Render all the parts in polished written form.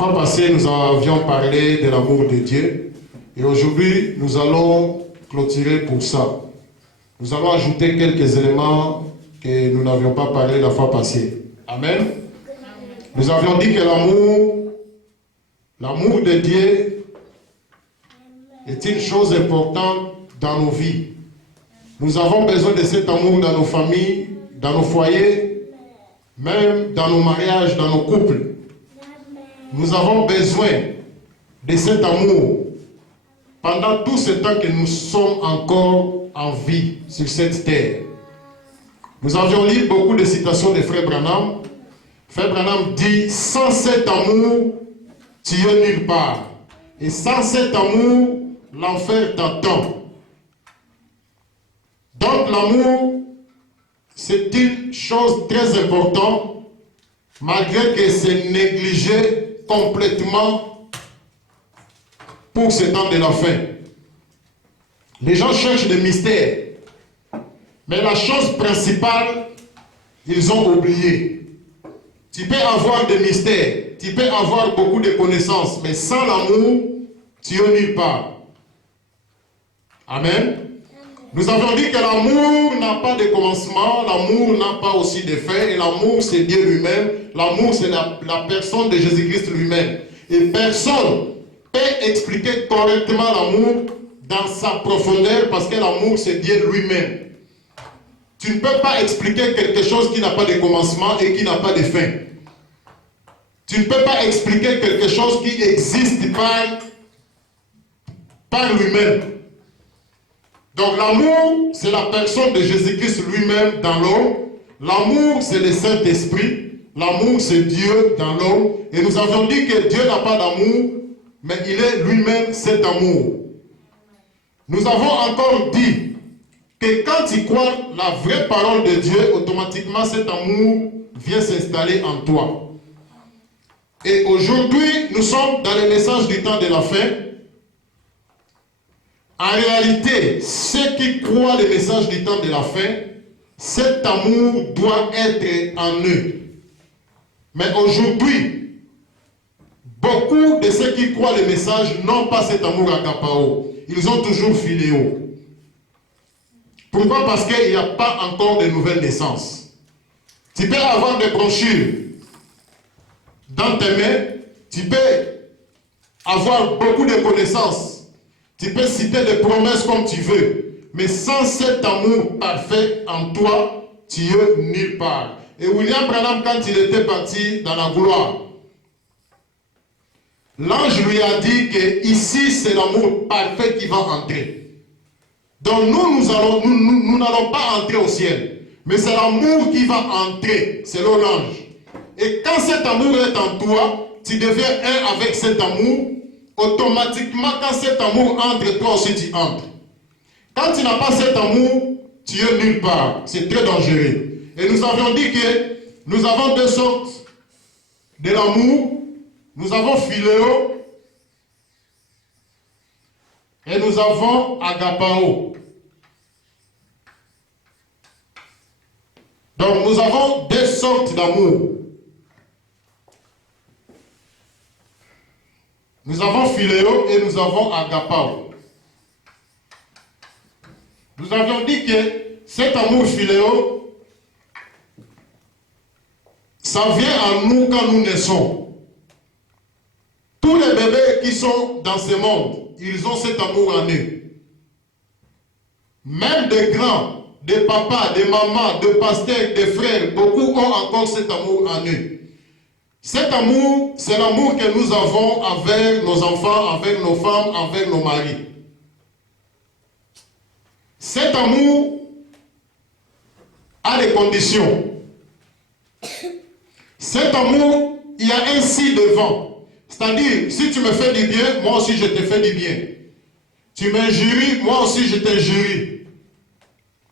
fois passée, nous avions parlé de l'amour de Dieu. Et aujourd'hui, nous allons clôturer pour ça. Nous allons ajouter quelques éléments que nous n'avions pas parlé la fois passée. Amen. Nous avions dit que l'amour de Dieu est une chose importante dans nos vies. Nous avons besoin de cet amour dans nos familles, dans nos foyers, même dans nos mariages, dans nos couples. Nous avons besoin de cet amour pendant tout ce temps que nous sommes encore en vie sur cette terre. Nous avions lu beaucoup de citations de Frère Branham. Frère Branham dit, sans cet amour, tu es nulle part. Et sans cet amour, l'enfer t'attend. Donc l'amour, c'est une chose très importante, malgré que c'est négligé complètement pour ce temps de la fin. Les gens cherchent des mystères, mais la chose principale, ils ont oublié. Tu peux avoir des mystères, tu peux avoir beaucoup de connaissances, mais sans l'amour, tu es nulle part. Amen. Nous avons dit que l'amour n'a pas de commencement, l'amour n'a pas aussi de fin, et l'amour c'est Dieu lui-même, l'amour c'est la personne de Jésus-Christ lui-même. Et personne peut expliquer correctement l'amour dans sa profondeur parce que l'amour c'est Dieu lui-même. Tu ne peux pas expliquer quelque chose qui n'a pas de commencement et qui n'a pas de fin. Tu ne peux pas expliquer quelque chose qui existe par lui-même. Donc l'amour, c'est la personne de Jésus-Christ lui-même dans l'homme. L'amour, c'est le Saint-Esprit. L'amour, c'est Dieu dans l'homme. Et nous avions dit que Dieu n'a pas d'amour, mais il est lui-même cet amour. Nous avons encore dit que quand tu crois la vraie parole de Dieu, automatiquement cet amour vient s'installer en toi. Et aujourd'hui, nous sommes dans le message du temps de la fin. En réalité, ceux qui croient le message du temps de la fin, cet amour doit être en eux. Mais aujourd'hui, beaucoup de ceux qui croient le message n'ont pas cet amour agapao. Ils ont toujours philéo. Pourquoi? Parce qu'il n'y a pas encore de nouvelles naissances. Tu peux avoir des brochures dans tes mains, tu peux avoir beaucoup de connaissances. Tu peux citer des promesses comme tu veux, mais sans cet amour parfait en toi, tu es nulle part. Et William Branham, quand il était parti dans la gloire, l'ange lui a dit que ici c'est l'amour parfait qui va entrer. Donc nous n'allons pas entrer au ciel, mais c'est l'amour qui va entrer, selon l'ange. Et quand cet amour est en toi, tu deviens un avec cet amour. Automatiquement, quand cet amour entre, toi aussi tu entres. Quand tu n'as pas cet amour, tu es nulle part. C'est très dangereux. Et nous avions dit que nous avons deux sortes de l'amour. Nous avons philéo et nous avons agapao. Donc nous avons deux sortes d'amour. Nous avons philéo et nous avons agapao. Nous avions dit que cet amour philéo, ça vient à nous quand nous naissons. Tous les bébés qui sont dans ce monde, ils ont cet amour en eux. Même des grands, des papas, des mamans, des pasteurs, des frères, beaucoup ont encore cet amour en eux. Cet amour, c'est l'amour que nous avons avec nos enfants, avec nos femmes, avec nos maris. Cet amour a des conditions. Cet amour, il y a un si devant. C'est-à-dire, si tu me fais du bien, moi aussi je te fais du bien. Tu m'injuries, moi aussi je t'injurie.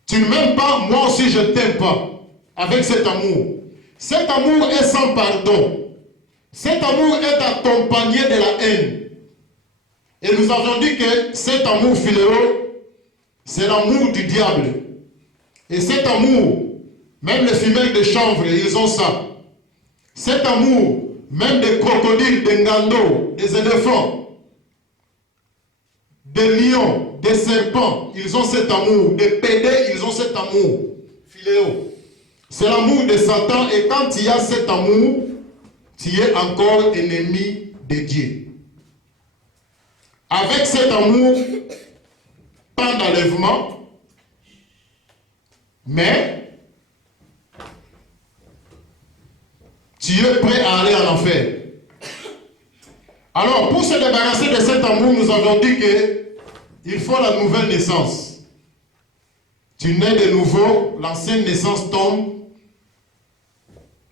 Tu ne m'aimes pas, moi aussi je ne t'aime pas. Avec cet amour. Cet amour est sans pardon. Cet amour est accompagné de la haine. Et nous avons dit que cet amour philéo, c'est l'amour du diable. Et cet amour, même les femelles de chanvre, ils ont ça. Cet amour, même des crocodiles, des ngandos, des éléphants, des lions, des serpents, ils ont cet amour. Des pédés, ils ont cet amour. Philéo. C'est l'amour de Satan, et quand il y a cet amour, tu es encore ennemi de Dieu. Avec cet amour, pas d'enlèvement, mais tu es prêt à aller en enfer. Alors, pour se débarrasser de cet amour, nous avons dit qu'il faut la nouvelle naissance. Tu nais de nouveau, l'ancienne naissance tombe,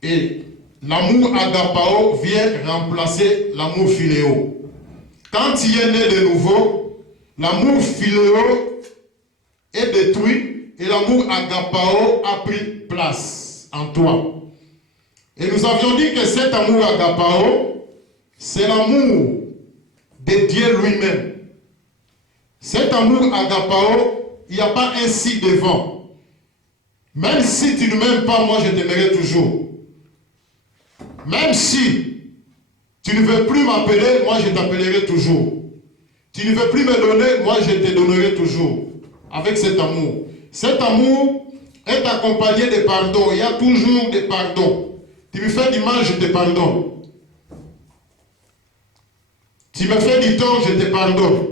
et l'amour agapao vient remplacer l'amour philéo. Quand tu es né de nouveau, l'amour philéo est détruit et l'amour agapao a pris place en toi. Et nous avions dit que cet amour agapao, c'est l'amour de Dieu lui-même. Cet amour agapao, il n'y a pas un si devant. Même si tu ne m'aimes pas, moi je t'aimerai toujours. Même si tu ne veux plus m'appeler, moi je t'appellerai toujours. Tu ne veux plus me donner, moi je te donnerai toujours. Avec cet amour. Cet amour est accompagné de pardon. Il y a toujours des pardons. Tu me fais du mal, je te pardonne. Tu me fais du tort, je te pardonne.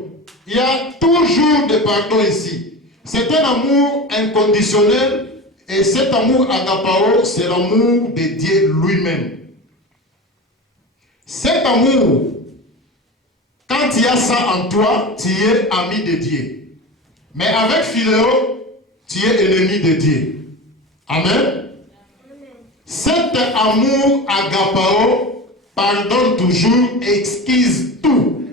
Il y a toujours des pardons ici. C'est un amour inconditionnel, et cet amour agapao, c'est l'amour de Dieu lui-même. Cet amour, quand il y a ça en toi, tu es ami de Dieu. Mais avec philéo, tu es ennemi de Dieu. Amen. Cet amour agapao pardonne toujours, excuse tout.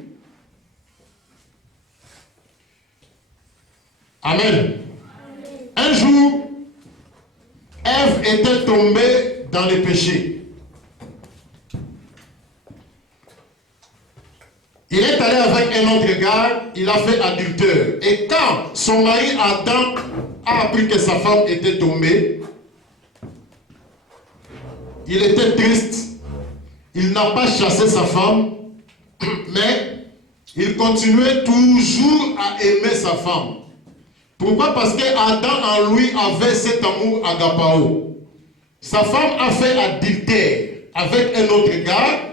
Amen. Un jour, Ève était tombée dans le péché. Il est allé avec un autre gars, il a fait adultère. Et quand son mari Adam a appris que sa femme était tombée, il était triste. Il n'a pas chassé sa femme, mais il continuait toujours à aimer sa femme. Pourquoi? Parce que Adam en lui avait cet amour agapao. Sa femme a fait adultère avec un autre gars,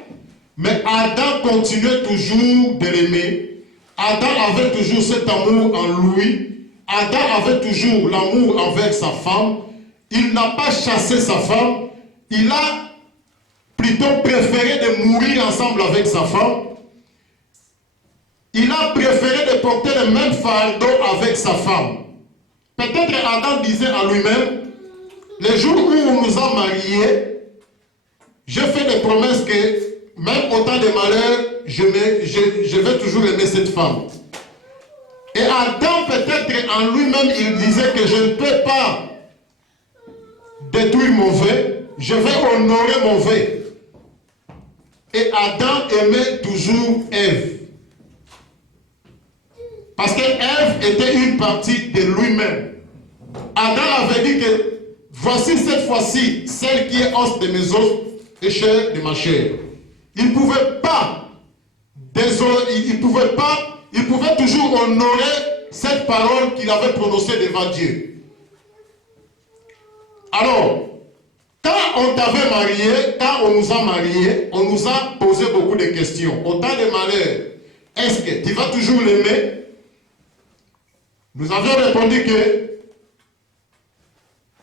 mais Adam continuait toujours de l'aimer. Adam avait toujours cet amour en lui. Adam avait toujours l'amour envers sa femme. Il n'a pas chassé sa femme. Il a plutôt préféré de mourir ensemble avec sa femme. Il a préféré de porter le même fardeau avec sa femme. Peut-être Adam disait en lui-même, le jour où on nous a mariés, j'ai fait des promesses que même au temps de malheur, je vais toujours aimer cette femme. Et Adam, peut-être en lui-même, il disait que je ne peux pas détruire mon vœu, je vais honorer mon vœu. Et Adam aimait toujours Ève. Parce que Ève était une partie de lui-même. Adam avait dit que voici cette fois-ci celle qui est os de mes os et chair de ma chair. Il ne pouvait pas, il pouvait toujours honorer cette parole qu'il avait prononcée devant Dieu. Alors, quand on t'avait marié, quand on nous a mariés, on nous a posé beaucoup de questions. Au temps de malheur, est-ce que tu vas toujours l'aimer? Nous avions répondu que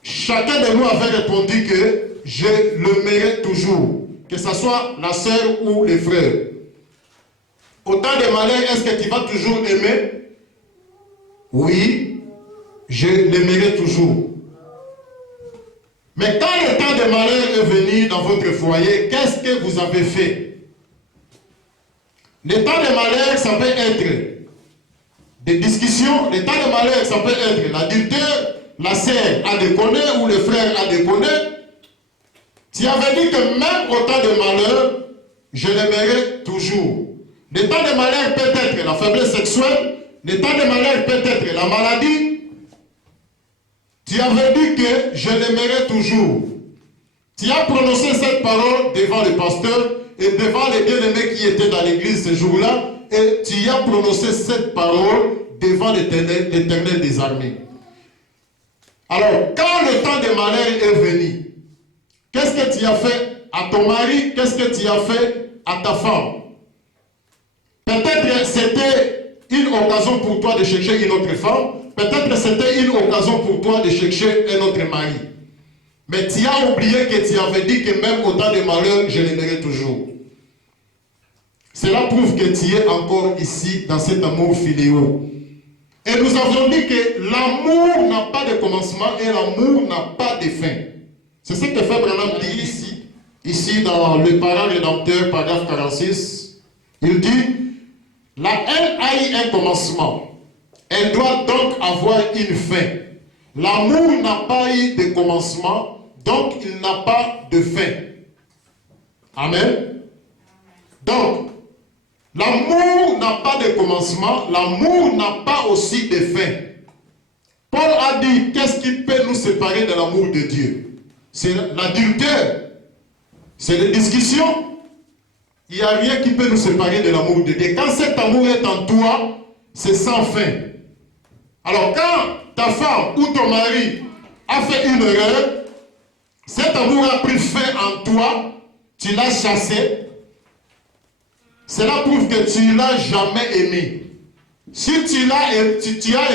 chacun de nous avait répondu que je l'aimerai toujours. Que ce soit la sœur ou les frères. Au temps de malheur, est-ce que tu vas toujours aimer? Oui, je l'aimerai toujours. Mais quand le temps de malheur est venu dans votre foyer, qu'est-ce que vous avez fait? Le temps de malheur, ça peut être des discussions. Le temps de malheur, ça peut être l'adultère, la sœur a déconné ou le frère a déconné. Tu avais dit que même au temps de malheur, je l'aimerai toujours. Le temps de malheur peut être la faiblesse sexuelle, le temps de malheur peut être la maladie. Tu avais dit que je l'aimerai toujours. Tu as prononcé cette parole devant le pasteur et devant les bien-aimés qui étaient dans l'église ce jour-là, et tu as prononcé cette parole devant l'Éternel des armées. Alors, quand le temps de malheur est venu, qu'est-ce que tu as fait à ton mari? Qu'est-ce que tu as fait à ta femme? Peut-être c'était une occasion pour toi de chercher une autre femme. Peut-être c'était une occasion pour toi de chercher un autre mari. Mais tu as oublié que tu avais dit que même au temps de malheur, je l'aimerai toujours. Cela prouve que tu es encore ici dans cet amour filial. Et nous avons dit que l'amour n'a pas de commencement et l'amour n'a pas de fin. C'est ce que Frère Branham dit ici. Ici dans le parent rédempteur, paragraphe 46. Il dit, la haine a eu un commencement. Elle doit donc avoir une fin. L'amour n'a pas eu de commencement, donc il n'a pas de fin. Amen. Donc, l'amour n'a pas de commencement, l'amour n'a pas aussi de fin. Paul a dit, qu'est-ce qui peut nous séparer de l'amour de Dieu? C'est l'adultère, c'est les discussions. Il n'y a rien qui peut nous séparer de l'amour de Dieu. Quand cet amour est en toi, c'est sans fin. Alors quand ta femme ou ton mari a fait une erreur, cet amour a pris fin en toi, tu l'as chassé. Cela prouve que tu ne l'as jamais aimé. Si tu as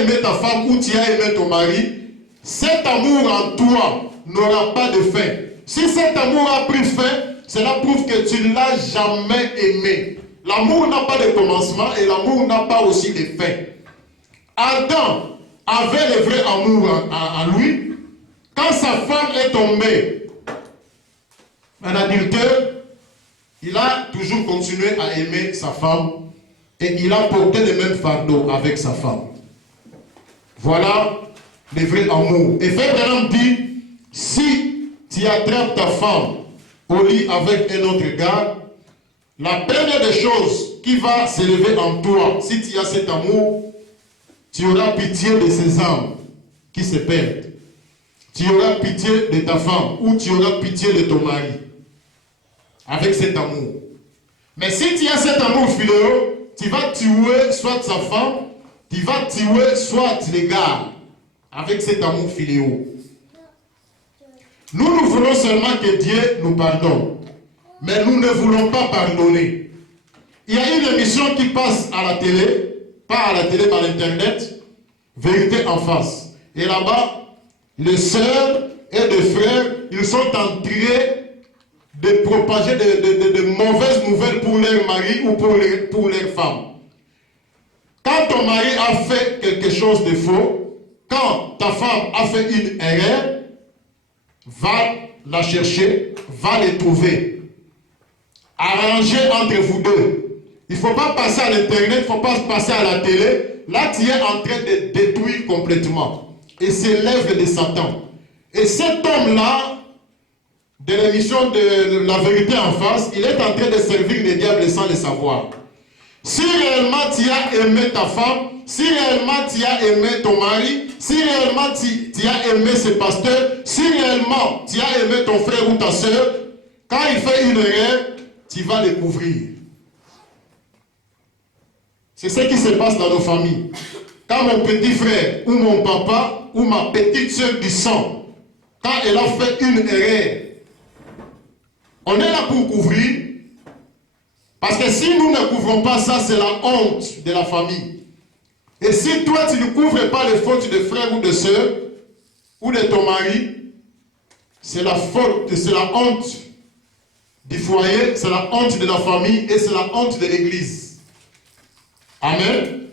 aimé ta femme ou tu as aimé ton mari, cet amour en toi n'aura pas de fin. Si cet amour a pris fin, cela prouve que tu ne l'as jamais aimé. L'amour n'a pas de commencement et l'amour n'a pas aussi de fin. Adam avait le vrai amour en lui. Quand sa femme est tombée en adultère, il a toujours continué à aimer sa femme et il a porté le même fardeau avec sa femme. Voilà le vrai amour. Et Frère Branham dit, si tu attrapes ta femme au lit avec un autre gars, la première des choses qui va s'élever en toi, si tu as cet amour, tu auras pitié de ces âmes qui se perdent. Tu auras pitié de ta femme ou tu auras pitié de ton mari. Avec cet amour. Mais si tu as cet amour filial, tu vas tuer soit sa femme, tu vas tuer soit les gars. Avec cet amour filial. Nous voulons seulement que Dieu nous pardonne. Mais nous ne voulons pas pardonner. Il y a une émission qui passe à la télé, pas à la télé, mais à l'internet, Vérité en face. Et là-bas, les sœurs et les frères, ils sont en train de propager de mauvaises nouvelles pour leurs maris ou pour leurs femmes. Quand ton mari a fait quelque chose de faux, quand ta femme a fait une erreur, va la chercher, va les trouver. Arrangez entre vous deux. Il ne faut pas passer à l'internet, il ne faut pas passer à la télé. Là, tu es en train de détruire complètement. Et c'est l'œuvre de Satan. Et cet homme-là, de l'émission de la vérité en face, il est en train de servir le diable sans le savoir. Si réellement tu as aimé ta femme, si réellement tu as aimé ton mari, si réellement tu as aimé ce pasteur, si réellement tu as aimé ton frère ou ta soeur, quand il fait une erreur, tu vas le couvrir. C'est ce qui se passe dans nos familles. Quand mon petit frère ou mon papa ou ma petite soeur du sang, quand elle a fait une erreur, on est là pour couvrir. Parce que si nous ne couvrons pas ça, c'est la honte de la famille. Et si toi, tu ne couvres pas les fautes de frères ou de sœurs, ou de ton mari, c'est la faute, c'est la honte du foyer, c'est la honte de la famille et c'est la honte de l'église. Amen.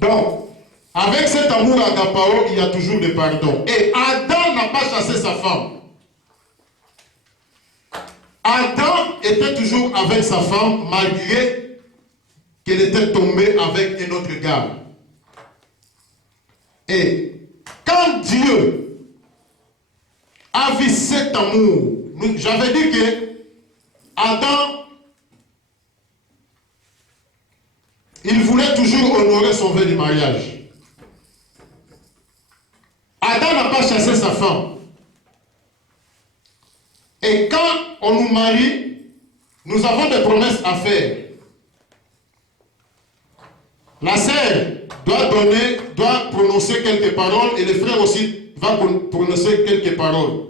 Donc, avec cet amour agapao, il y a toujours le pardon. Et Adam n'a pas chassé sa femme. Adam était toujours avec sa femme malgré qu'elle était tombée avec un autre gars. Et quand Dieu a vu cet amour, j'avais dit que Adam, il voulait toujours honorer son vœu du mariage. Adam n'a pas chassé sa femme. Et quand on nous marie, Nous avons des promesses à faire. La sœur doit prononcer quelques paroles et le frère aussi va prononcer quelques paroles.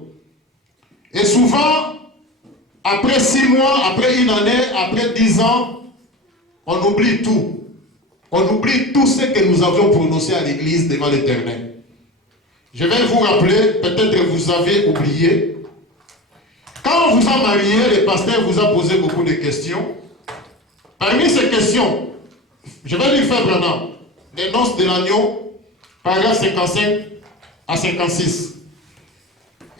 Et souvent, après 6 mois, après une année, après 10 ans, on oublie tout. On oublie tout ce que nous avions prononcé à l'église devant l'Éternel. Je vais vous rappeler, peut-être vous avez oublié. Quand on vous a marié, le pasteur vous a posé beaucoup de questions. Parmi ces questions, je vais lui faire maintenant les noces de l'agneau, paragraphe 55 à 56.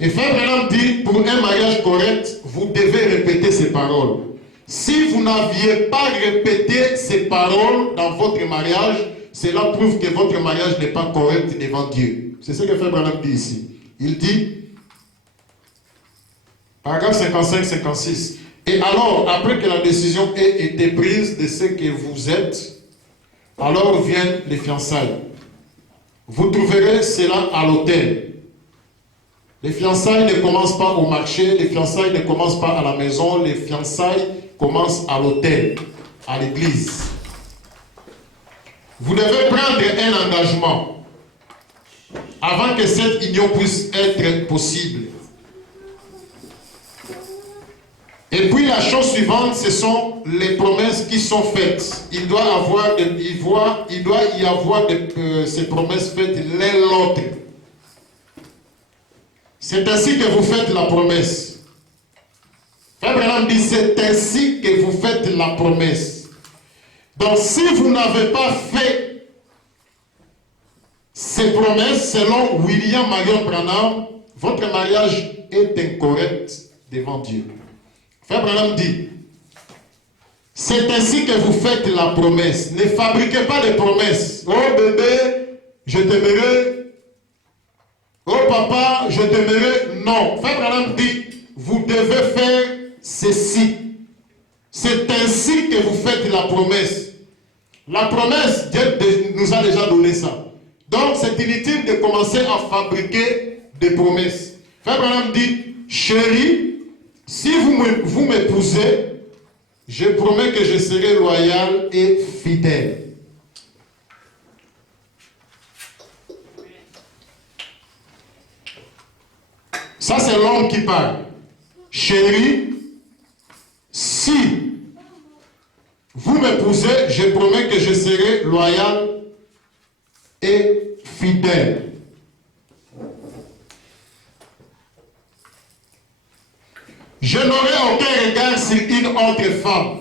Et Frère Branham dit, pour un mariage correct, vous devez répéter ces paroles. Si vous n'aviez pas répété ces paroles dans votre mariage, cela prouve que votre mariage n'est pas correct devant Dieu. C'est ce que Frère Branham dit ici. Il dit, paragraphe 55-56, et alors, après que la décision ait été prise de ce que vous êtes, alors viennent les fiançailles. Vous trouverez cela à l'autel. Les fiançailles ne commencent pas au marché, les fiançailles ne commencent pas à la maison, les fiançailles commencent à l'autel, à l'église. Vous devez prendre un engagement avant que cette union puisse être possible. Et puis la chose suivante, ce sont les promesses qui sont faites. Il doit y avoir ces promesses faites l'un l'autre. C'est ainsi que vous faites la promesse. Frère Branham dit, c'est ainsi que vous faites la promesse. Donc si vous n'avez pas fait ces promesses, selon William Marion Branham, votre mariage est incorrect devant Dieu. Frère Branham dit, c'est ainsi que vous faites la promesse. Ne fabriquez pas de promesses. Oh bébé, je t'aimerai. Oh papa, je t'aimerai. Non. Frère Branham dit, vous devez faire ceci. C'est ainsi que vous faites la promesse. La promesse, Dieu nous a déjà donné ça. Donc c'est inutile de commencer à fabriquer des promesses. Frère Branham dit, chérie, si vous m'épousez, je promets que je serai loyal et fidèle. Ça, c'est l'homme qui parle. Chérie, si vous m'épousez, je promets que je serai loyal et fidèle. Je n'aurai aucun regard sur une autre femme.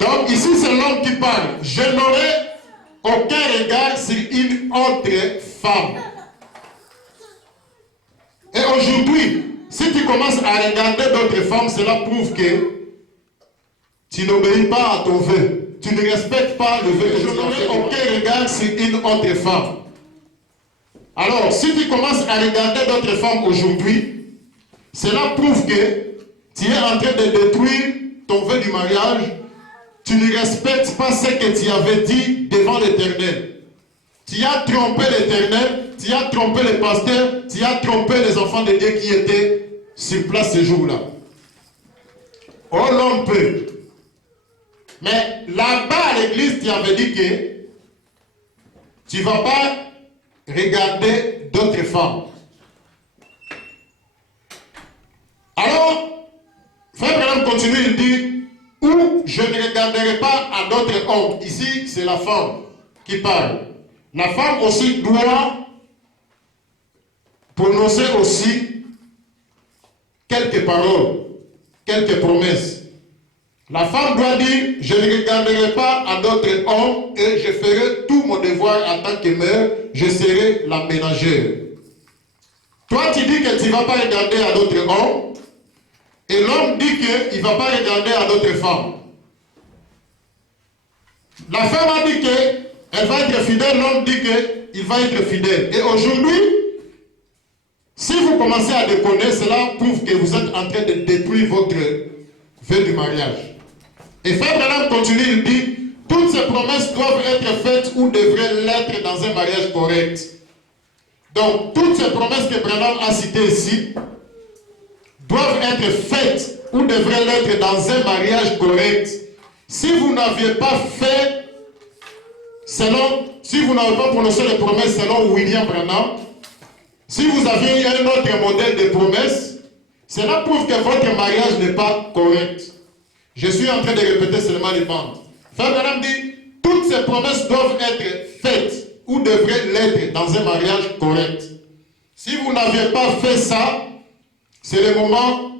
Donc ici c'est l'homme qui parle. Je n'aurai aucun regard sur une autre femme. Et aujourd'hui, si tu commences à regarder d'autres femmes, cela prouve que tu n'obéis pas à ton vœu. Tu ne respectes pas le vœu. Je n'aurai aucun regard sur une autre femme. Alors, si tu commences à regarder d'autres femmes aujourd'hui, cela prouve que tu es en train de détruire ton vœu du mariage. Tu ne respectes pas ce que tu avais dit devant l'Éternel. Tu as trompé l'Éternel, tu as trompé les pasteurs, tu as trompé les enfants de Dieu qui étaient sur place ce jour-là. Oh, l'homme peut. Mais là-bas à l'église, tu avais dit que tu ne vas pas regarder d'autres femmes. Alors, Frère Branham continue, il dit, ou je ne regarderai pas à d'autres hommes. Ici, c'est la femme qui parle. La femme aussi doit prononcer aussi quelques paroles, quelques promesses. La femme doit dire, je ne regarderai pas à d'autres hommes et je ferai tout mon devoir en tant que mère, je serai la ménagère. Toi, tu dis que tu ne vas pas regarder à d'autres hommes et l'homme dit qu'il ne va pas regarder à d'autres femmes. La femme a dit qu'elle va être fidèle, l'homme dit qu'il va être fidèle. Et aujourd'hui, si vous commencez à déconner, cela prouve que vous êtes en train de détruire votre vœu du mariage. Et Frère Branham continue, il dit, toutes ces promesses doivent être faites ou devraient l'être dans un mariage correct. Donc, toutes ces promesses que Branham a citées ici doivent être faites ou devraient l'être dans un mariage correct, si vous n'aviez pas fait si vous n'avez pas prononcé les promesses selon William Branham, si vous aviez eu un autre modèle de promesses, cela prouve que votre mariage n'est pas correct. Je suis en train de répéter seulement les bandes. Frère Branham dit, toutes ces promesses doivent être faites ou devraient l'être dans un mariage correct. Si vous n'aviez pas fait ça, c'est le moment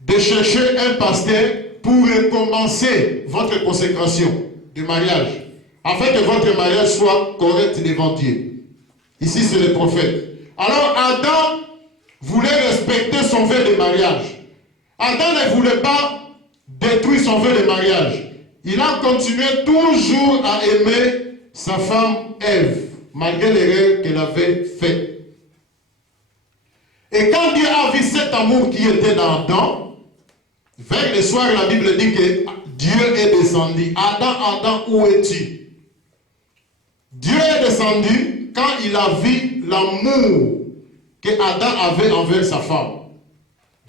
de chercher un pasteur pour recommencer votre consécration de mariage, afin que votre mariage soit correct devant Dieu. Ici, c'est le prophète. Alors, Adam voulait respecter son vœu de mariage. Adam ne voulait pas détruire son vœu de mariage. Il a continué toujours à aimer sa femme Ève, malgré l'erreur qu'elle avait faite. Et quand Dieu a vu cet amour qui était dans Adam, vers le soir, la Bible dit que Dieu est descendu. Adam, Adam, où es-tu? Dieu est descendu quand il a vu l'amour que Adam avait envers sa femme.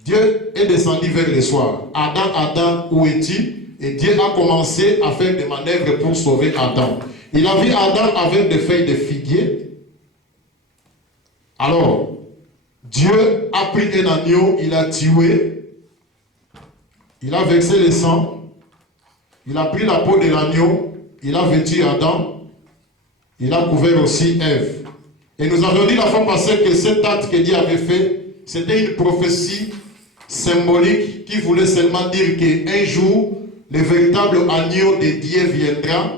Dieu est descendu vers le soir. Adam, Adam, où es-tu? Et Dieu a commencé à faire des manœuvres pour sauver Adam. Il a vu Adam avec des feuilles de figuier. Alors, Dieu a pris un agneau, il a tué, il a versé le sang, il a pris la peau de l'agneau, il a vêtu Adam, il a couvert aussi Ève. Et nous avons dit la fois passée que cet acte que Dieu avait fait, c'était une prophétie symbolique qui voulait seulement dire qu'un jour, le véritable agneau de Dieu viendra,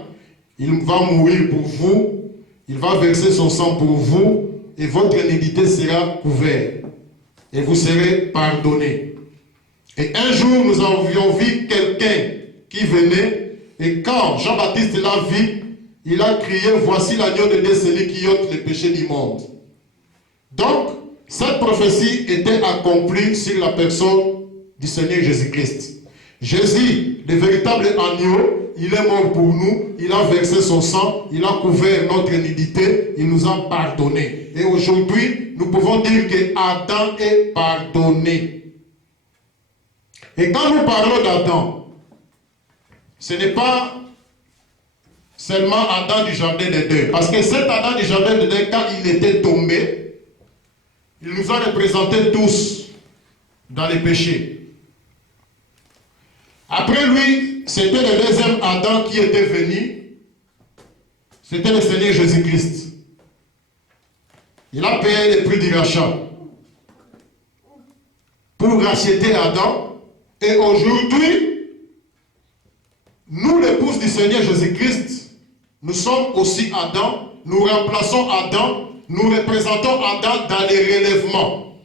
il va mourir pour vous, il va verser son sang pour vous, et votre nudité sera couverte, et vous serez pardonnés. Et un jour, nous avions vu quelqu'un qui venait, et quand Jean-Baptiste l'a vu, il a crié, voici l'agneau de Dieu, celui qui ôte les péchés du monde. Donc, cette prophétie était accomplie sur la personne du Seigneur Jésus-Christ. Jésus, le véritable agneau, il est mort pour nous, il a versé son sang, il a couvert notre nudité, il nous a pardonné. Et aujourd'hui, nous pouvons dire que Adam est pardonné. Et quand nous parlons d'Adam, ce n'est pas seulement Adam du jardin d'Éden. Parce que cet Adam du jardin d'Éden, quand il était tombé, il nous a représentés tous dans les péchés. Après lui, c'était le deuxième Adam qui était venu. C'était le Seigneur Jésus-Christ. Il a payé le prix du rachat pour racheter Adam. Et aujourd'hui, nous, l'épouse du Seigneur Jésus-Christ, nous sommes aussi Adam. Nous remplaçons Adam. Nous représentons Adam dans les relèvements.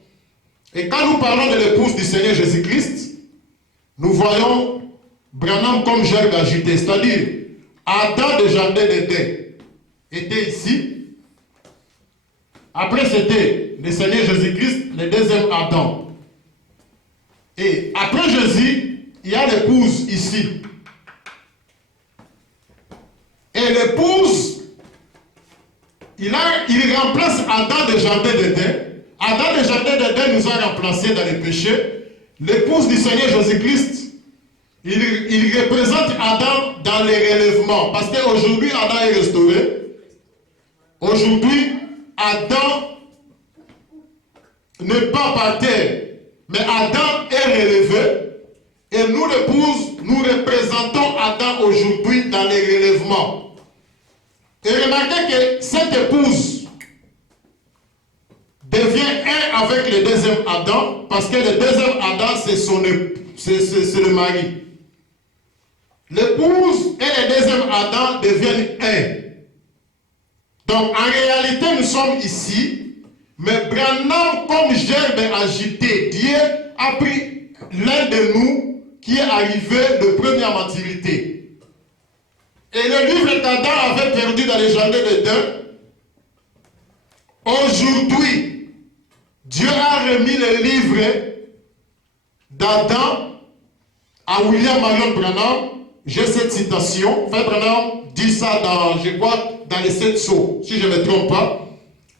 Et quand nous parlons de l'épouse du Seigneur Jésus-Christ, nous voyons Branham comme gerbe agité, c'est-à-dire Adam de jardin d'Éden était ici. Après c'était le Seigneur Jésus-Christ, le deuxième Adam. Et après Jésus, il y a l'épouse ici. Et l'épouse, il remplace Adam de jardin d'Éden. Adam de jardin d'Éden nous a remplacés dans les péchés. L'épouse du Seigneur Jésus-Christ, il représente Adam dans les relèvements. Parce qu'aujourd'hui, Adam est restauré. Aujourd'hui, Adam n'est pas par terre, mais Adam est relevé. Et nous, l'épouse, nous représentons Adam aujourd'hui dans les relèvements. Et remarquez que cette épouse devient un avec le deuxième Adam, parce que le deuxième Adam, c'est le mari. L'épouse et le deuxième Adam deviennent un. Donc en réalité, nous sommes ici, mais Branham, comme gerbe agité, Dieu a pris l'un de nous qui est arrivé de première maturité. Et le livre qu'Adam avait perdu dans les jardins d'Éden, aujourd'hui, Dieu a remis le livre d'Adam à William Marion Branham. J'ai cette citation. Frère Branham dit ça dans, je crois, dans les 7 sceaux, si je ne me trompe pas.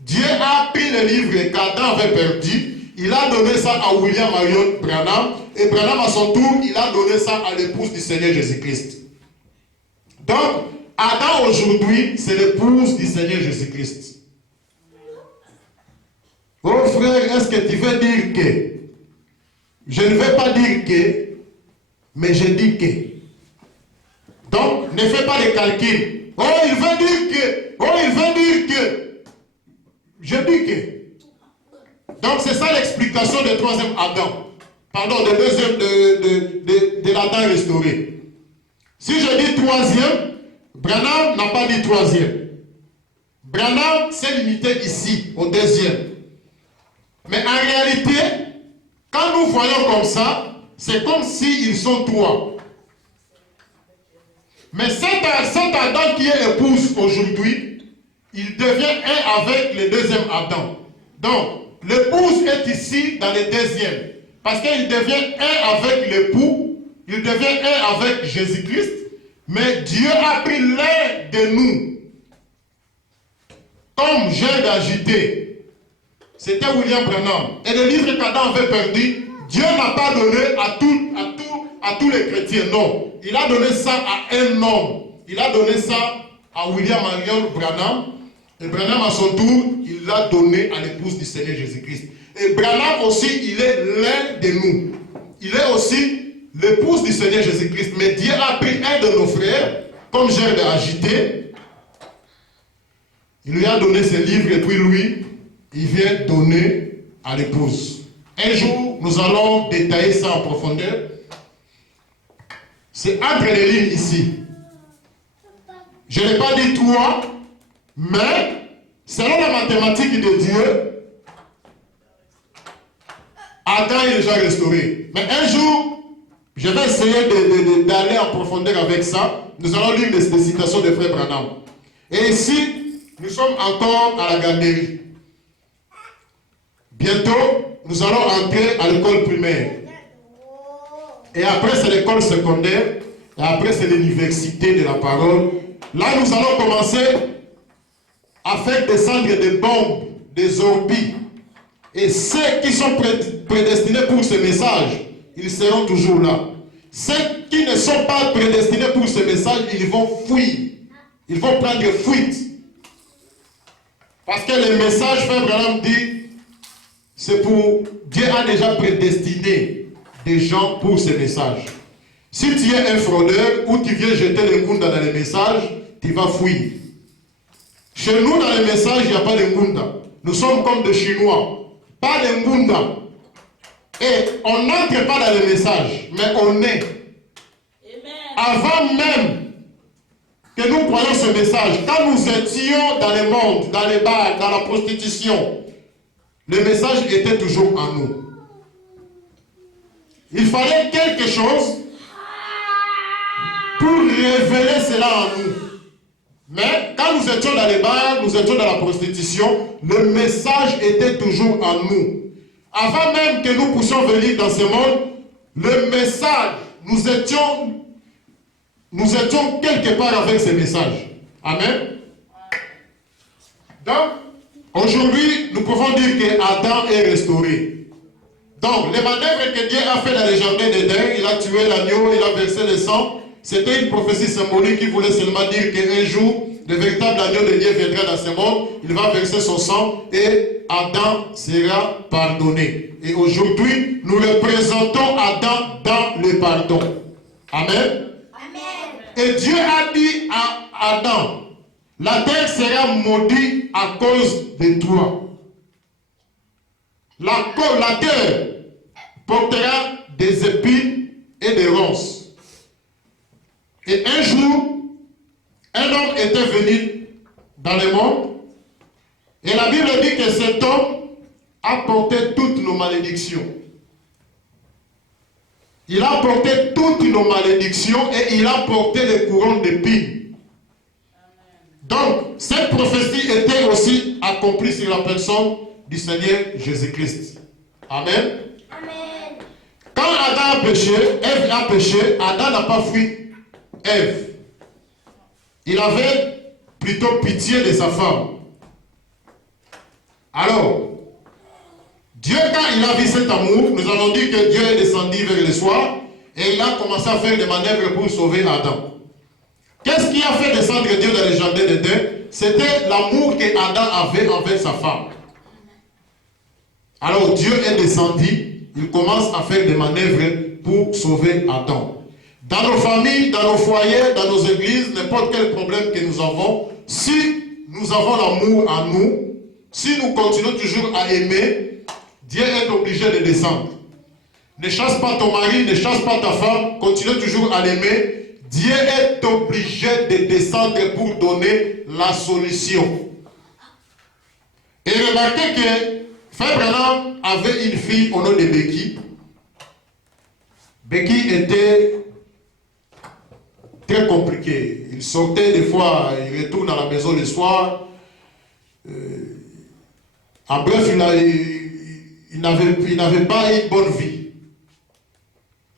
Dieu a pris le livre qu'Adam avait perdu, il a donné ça à William Marion Branham, et Branham à son tour, il a donné ça à l'épouse du Seigneur Jésus-Christ. Donc, Adam aujourd'hui, c'est l'épouse du Seigneur Jésus-Christ. Oh frère, est-ce que tu veux dire que? Je ne vais pas dire que, mais je dis que. Donc, ne fais pas de calcul. Oh, il veut dire que. Oh, il veut dire que. Je dis que. Donc, c'est ça l'explication du troisième Adam. Pardon, du deuxième de l'Adam restauré. Si je dis troisième, Branham n'a pas dit troisième. Branham s'est limité ici, au deuxième. Mais en réalité, quand nous voyons comme ça, c'est comme s'ils sont trois. Mais cet Adam qui est épouse aujourd'hui, il devient un avec le deuxième Adam. Donc, l'épouse est ici dans le deuxième. Parce qu'il devient un avec l'époux, il devient un avec Jésus-Christ. Mais Dieu a pris l'un de nous comme gène d'agité. C'était William Branham. Et le livre qu'Adam avait perdu, Dieu n'a pas donné à tous les chrétiens. Non. Il a donné ça à un homme. Il a donné ça à William Marion Branham. Et Branham, à son tour, il l'a donné à l'épouse du Seigneur Jésus-Christ. Et Branham aussi, il est l'un de nous. Il est aussi l'épouse du Seigneur Jésus-Christ. Mais Dieu a pris un de nos frères, comme j'ai agité. Il lui a donné ses livres et puis lui, il vient donner à l'épouse. Un jour, nous allons détailler ça en profondeur. C'est entre les lignes ici. Je n'ai pas dit toi, mais selon la mathématique de Dieu, Adam est déjà restauré. Mais un jour, je vais essayer d'aller en profondeur avec ça. Nous allons lire des citations de Frère Branham. Et ici, nous sommes encore à la garderie. Bientôt, nous allons entrer à l'école primaire. Et après, c'est l'école secondaire. Et après, c'est l'université de la parole. Là, nous allons commencer à faire descendre des bombes, des orbies. Et ceux qui sont prédestinés pour ce message, ils seront toujours là. Ceux qui ne sont pas prédestinés pour ce message, ils vont fuir. Ils vont prendre fuite. Parce que le message, Frère Branham dit, c'est pour... Dieu a déjà prédestiné des gens pour ce message. Si tu es un fraudeur ou tu viens jeter le Ngunda dans les messages, tu vas fuir. Chez nous, dans les messages, il n'y a pas de Ngunda. Nous sommes comme des Chinois. Pas de Ngunda. Et on n'entre pas dans les messages, mais on est. Avant même que nous croyions ce message, quand nous étions dans le monde, dans les bars, dans la prostitution, le message était toujours en nous. Il fallait quelque chose pour révéler cela en nous. Mais quand nous étions dans les bars, nous étions dans la prostitution, le message était toujours en nous. Avant même que nous puissions venir dans ce monde, le message, nous étions quelque part avec ce message. Amen. Donc, aujourd'hui, nous pouvons dire que Adam est restauré. Donc, les manœuvres que Dieu a fait dans le jardin d'Éden, il a tué l'agneau, il a versé le sang. C'était une prophétie symbolique qui voulait seulement dire qu'un jour, le véritable agneau de Dieu viendra dans ce monde, il va verser son sang et Adam sera pardonné. Et aujourd'hui, nous représentons Adam dans le pardon. Amen. Amen. Et Dieu a dit à Adam, la terre sera maudite à cause de toi. La terre portera des épines et des ronces. Et un jour, un homme était venu dans le monde. Et la Bible dit que cet homme a porté toutes nos malédictions. Il a porté toutes nos malédictions et il a porté les couronnes d'épines. Donc, cette prophétie était aussi accomplie sur la personne du Seigneur Jésus-Christ. Amen. Amen. Quand Adam a péché, Ève a péché, Adam n'a pas fui Ève. Il avait plutôt pitié de sa femme. Alors, Dieu, quand il a vu cet amour, nous allons dire que Dieu est descendu vers le soir et il a commencé à faire des manœuvres pour sauver Adam. Qu'est-ce qui a fait descendre Dieu dans les jardins d'Éden? C'était l'amour que Adam avait envers sa femme. Alors Dieu est descendu, il commence à faire des manœuvres pour sauver Adam. Dans nos familles, dans nos foyers, dans nos églises, n'importe quel problème que nous avons, si nous avons l'amour en nous, si nous continuons toujours à aimer, Dieu est obligé de descendre. Ne chasse pas ton mari, ne chasse pas ta femme, continue toujours à l'aimer. Dieu est obligé de descendre pour donner la solution. Et remarquez que Frère Branham avait une fille au nom de Becky. Becky était très compliquée. Il sortait des fois, il retourne à la maison le soir. En bref, il n'avait pas une bonne vie.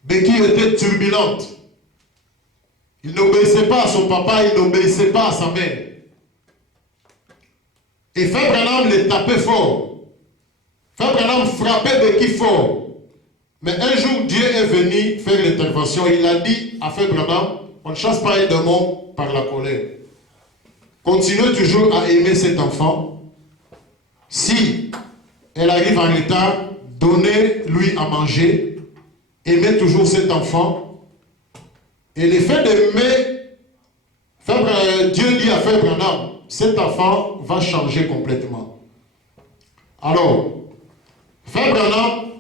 Becky était turbulente. Il n'obéissait pas à son papa, il n'obéissait pas à sa mère. Et Frère Branham les tapait fort. Frère Branham frappait Becky fort. Mais un jour, Dieu est venu faire l'intervention. Il a dit à Frère Branham, on ne chasse pas un démon par la colère. Continuez toujours à aimer cet enfant. Si elle arrive en retard, donnez-lui à manger. Aimez toujours cet enfant. Et le fait d'aimer, Dieu dit à Frère Branham, cet enfant va changer complètement. Alors, Frère Branham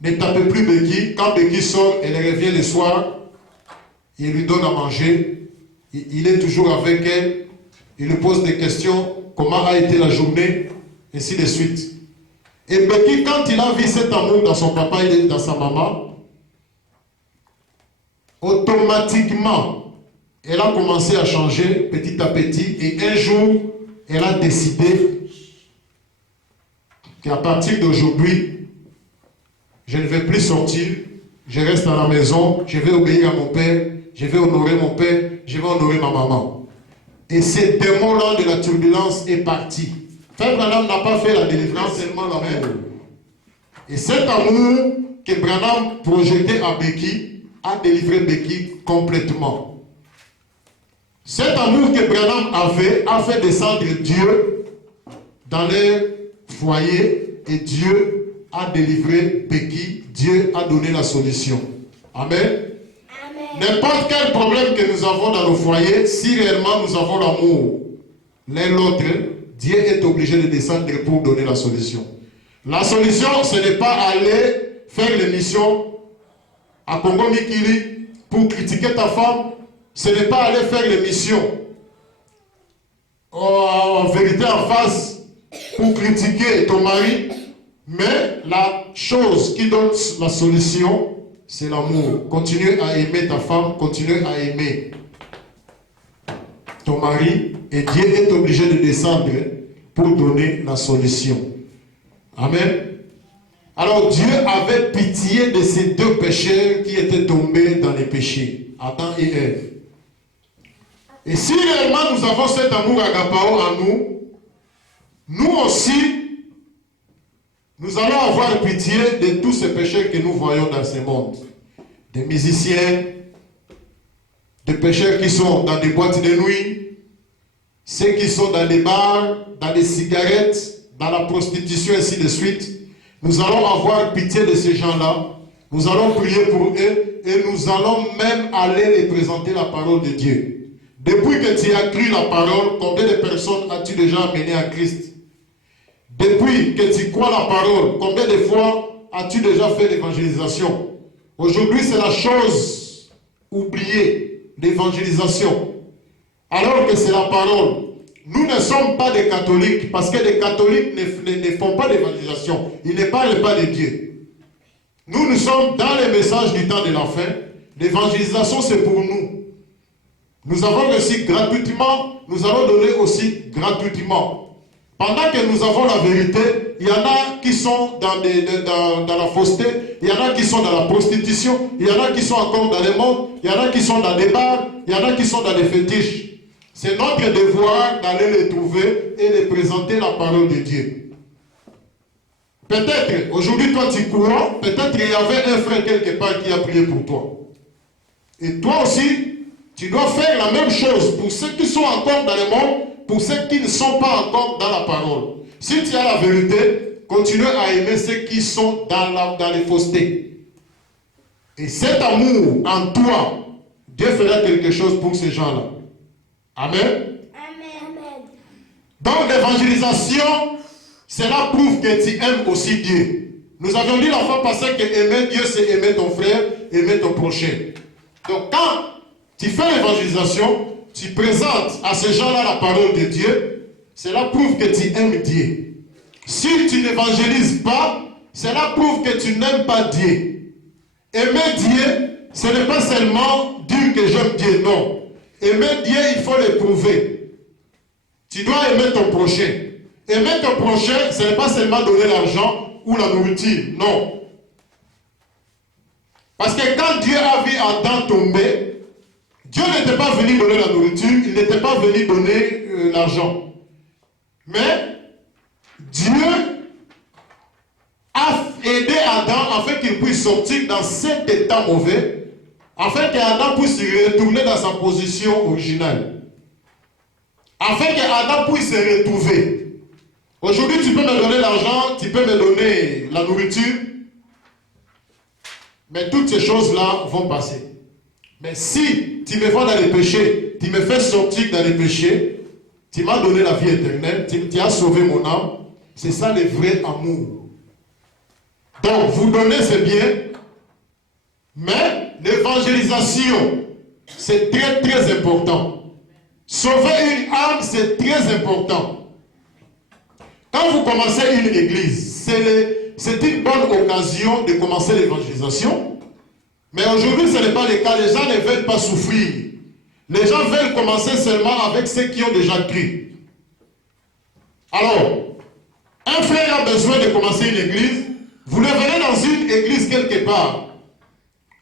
ne tapait plus Becky. Quand Becky sort, elle revient le soir, il lui donne à manger. Il est toujours avec elle. Il lui pose des questions. Comment a été la journée? Ainsi de suite. Et Becky, quand il a vu cet amour dans son papa et dans sa maman, automatiquement, elle a commencé à changer petit à petit. Et un jour, elle a décidé qu'à partir d'aujourd'hui, je ne vais plus sortir, je reste à la maison, je vais obéir à mon père, je vais honorer mon père, je vais honorer ma maman. Et ce démon-là de la turbulence est parti. Frère Branham n'a pas fait la délivrance, seulement l'amour. Et cet amour que Branham projetait à Becky a délivré Becky complètement. Cet amour que Branham avait a fait descendre Dieu dans leur foyer et Dieu a délivré Becky. Dieu a donné la solution. Amen. N'importe quel problème que nous avons dans nos foyers, si réellement nous avons l'amour l'un l'autre, Dieu est obligé de descendre pour donner la solution. La solution, ce n'est pas aller faire l'émission à Congo Mikili pour critiquer ta femme. Ce n'est pas aller faire l'émission en vérité en face pour critiquer ton mari. Mais la chose qui donne la solution, c'est l'amour. Continue à aimer ta femme, continue à aimer ton mari, et Dieu est obligé de descendre pour donner la solution. Amen. Alors Dieu avait pitié de ces deux pécheurs qui étaient tombés dans les péchés, Adam et Ève. Et si réellement nous avons cet amour agapao en nous, nous aussi, nous allons avoir pitié de tous ces pécheurs que nous voyons dans ce monde. Des musiciens, des pécheurs qui sont dans des boîtes de nuit, ceux qui sont dans les bars, dans les cigarettes, dans la prostitution, ainsi de suite. Nous allons avoir pitié de ces gens-là. Nous allons prier pour eux et nous allons même aller les présenter la parole de Dieu. Depuis que tu as cru la parole, combien de personnes as-tu déjà amenées à Christ? Depuis que tu crois la parole, combien de fois as-tu déjà fait l'évangélisation? Aujourd'hui, c'est la chose oubliée, l'évangélisation. Alors que c'est la parole. Nous ne sommes pas des catholiques, parce que les catholiques ne font pas d'évangélisation. Ils ne parlent pas de Dieu. Nous sommes dans les messages du temps de la fin. L'évangélisation, c'est pour nous. Nous avons reçu gratuitement, nous allons donner aussi gratuitement. Pendant que nous avons la vérité, il y en a qui sont dans la fausseté, il y en a qui sont dans la prostitution, il y en a qui sont encore dans les mondes, il y en a qui sont dans des bars, il y en a qui sont dans les fétiches. C'est notre devoir d'aller les trouver et les présenter la parole de Dieu. Peut-être, aujourd'hui, toi, tu crois, peut-être il y avait un frère quelque part qui a prié pour toi. Et toi aussi, tu dois faire la même chose pour ceux qui sont encore dans le monde, pour ceux qui ne sont pas encore dans la parole. Si tu as la vérité, continue à aimer ceux qui sont dans les faussetés. Et cet amour en toi, Dieu fera quelque chose pour ces gens-là. Amen. Amen. Donc l'évangélisation, cela prouve que tu aimes aussi Dieu. Nous avions dit la fois passée que aimer Dieu, c'est aimer ton frère, aimer ton prochain. Donc quand tu fais l'évangélisation, tu présentes à ces gens-là la parole de Dieu, cela prouve que tu aimes Dieu. Si tu n'évangélises pas, cela prouve que tu n'aimes pas Dieu. Aimer Dieu, ce n'est pas seulement dire que j'aime Dieu, non. Aimer Dieu, il faut l'éprouver. Tu dois aimer ton prochain. Aimer ton prochain, ce n'est pas seulement donner l'argent ou la nourriture, non. Parce que quand Dieu a vu Adam tomber, Dieu n'était pas venu donner la nourriture, il n'était pas venu donner l'argent. Mais Dieu a aidé Adam afin qu'il puisse sortir dans cet état mauvais, afin qu'Adam puisse retourner dans sa position originale. Afin qu'Adam puisse se retrouver. Aujourd'hui, tu peux me donner l'argent, tu peux me donner la nourriture, mais toutes ces choses-là vont passer. Mais si tu me vois dans les péchés, tu me fais sortir dans les péchés, tu m'as donné la vie éternelle, tu as sauvé mon âme, c'est ça le vrai amour. Donc, vous donnez c'est bien, mais l'évangélisation, c'est très très important. Sauver une âme, c'est très important. Quand vous commencez une église, c'est une bonne occasion de commencer l'évangélisation. Mais aujourd'hui, ce n'est pas le cas. Les gens ne veulent pas souffrir. Les gens veulent commencer seulement avec ceux qui ont déjà cru. Alors, un frère a besoin de commencer une église. Vous le verrez dans une église quelque part.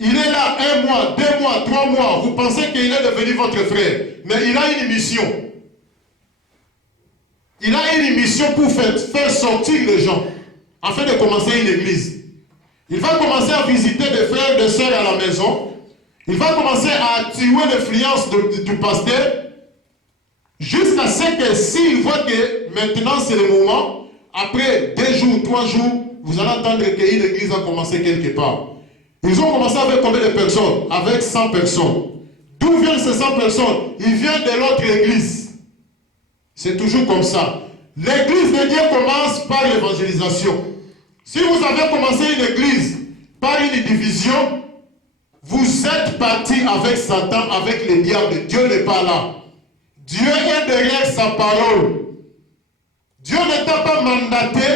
Il est là 1 mois, 2 mois, 3 mois. Vous pensez qu'il est devenu votre frère. Mais il a une mission. Il a une mission pour faire sortir les gens, afin de commencer une église. Il va commencer à visiter des frères et des sœurs à la maison. Il va commencer à attirer l'influence du pasteur, jusqu'à ce que s'il voit que maintenant c'est le moment, après 2 jours, 3 jours, vous allez entendre qu'une église a commencé quelque part. Ils ont commencé avec combien de personnes? Avec 100 personnes. D'où viennent ces 100 personnes? Ils viennent de l'autre église. C'est toujours comme ça. L'église de Dieu commence par l'évangélisation. Si vous avez commencé une église par une division, vous êtes parti avec Satan, avec le diable. Dieu n'est pas là. Dieu est derrière sa parole. Dieu ne t'a pas mandaté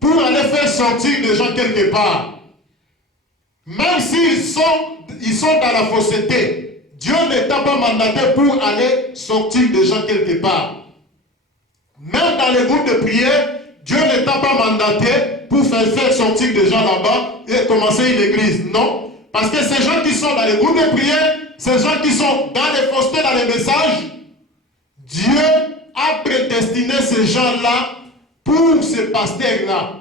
pour aller faire sortir les gens quelque part. Même s'ils sont dans la fausseté, Dieu ne t'a pas mandaté pour aller sortir des gens quelque part. Même dans les groupes de prière, Dieu ne t'a pas mandaté pour faire sortir des gens là-bas et commencer une église. Non. Parce que ces gens qui sont dans les groupes de prière, ces gens qui sont dans les faussetés, dans les messages, Dieu a prédestiné ces gens-là pour ces pasteurs-là.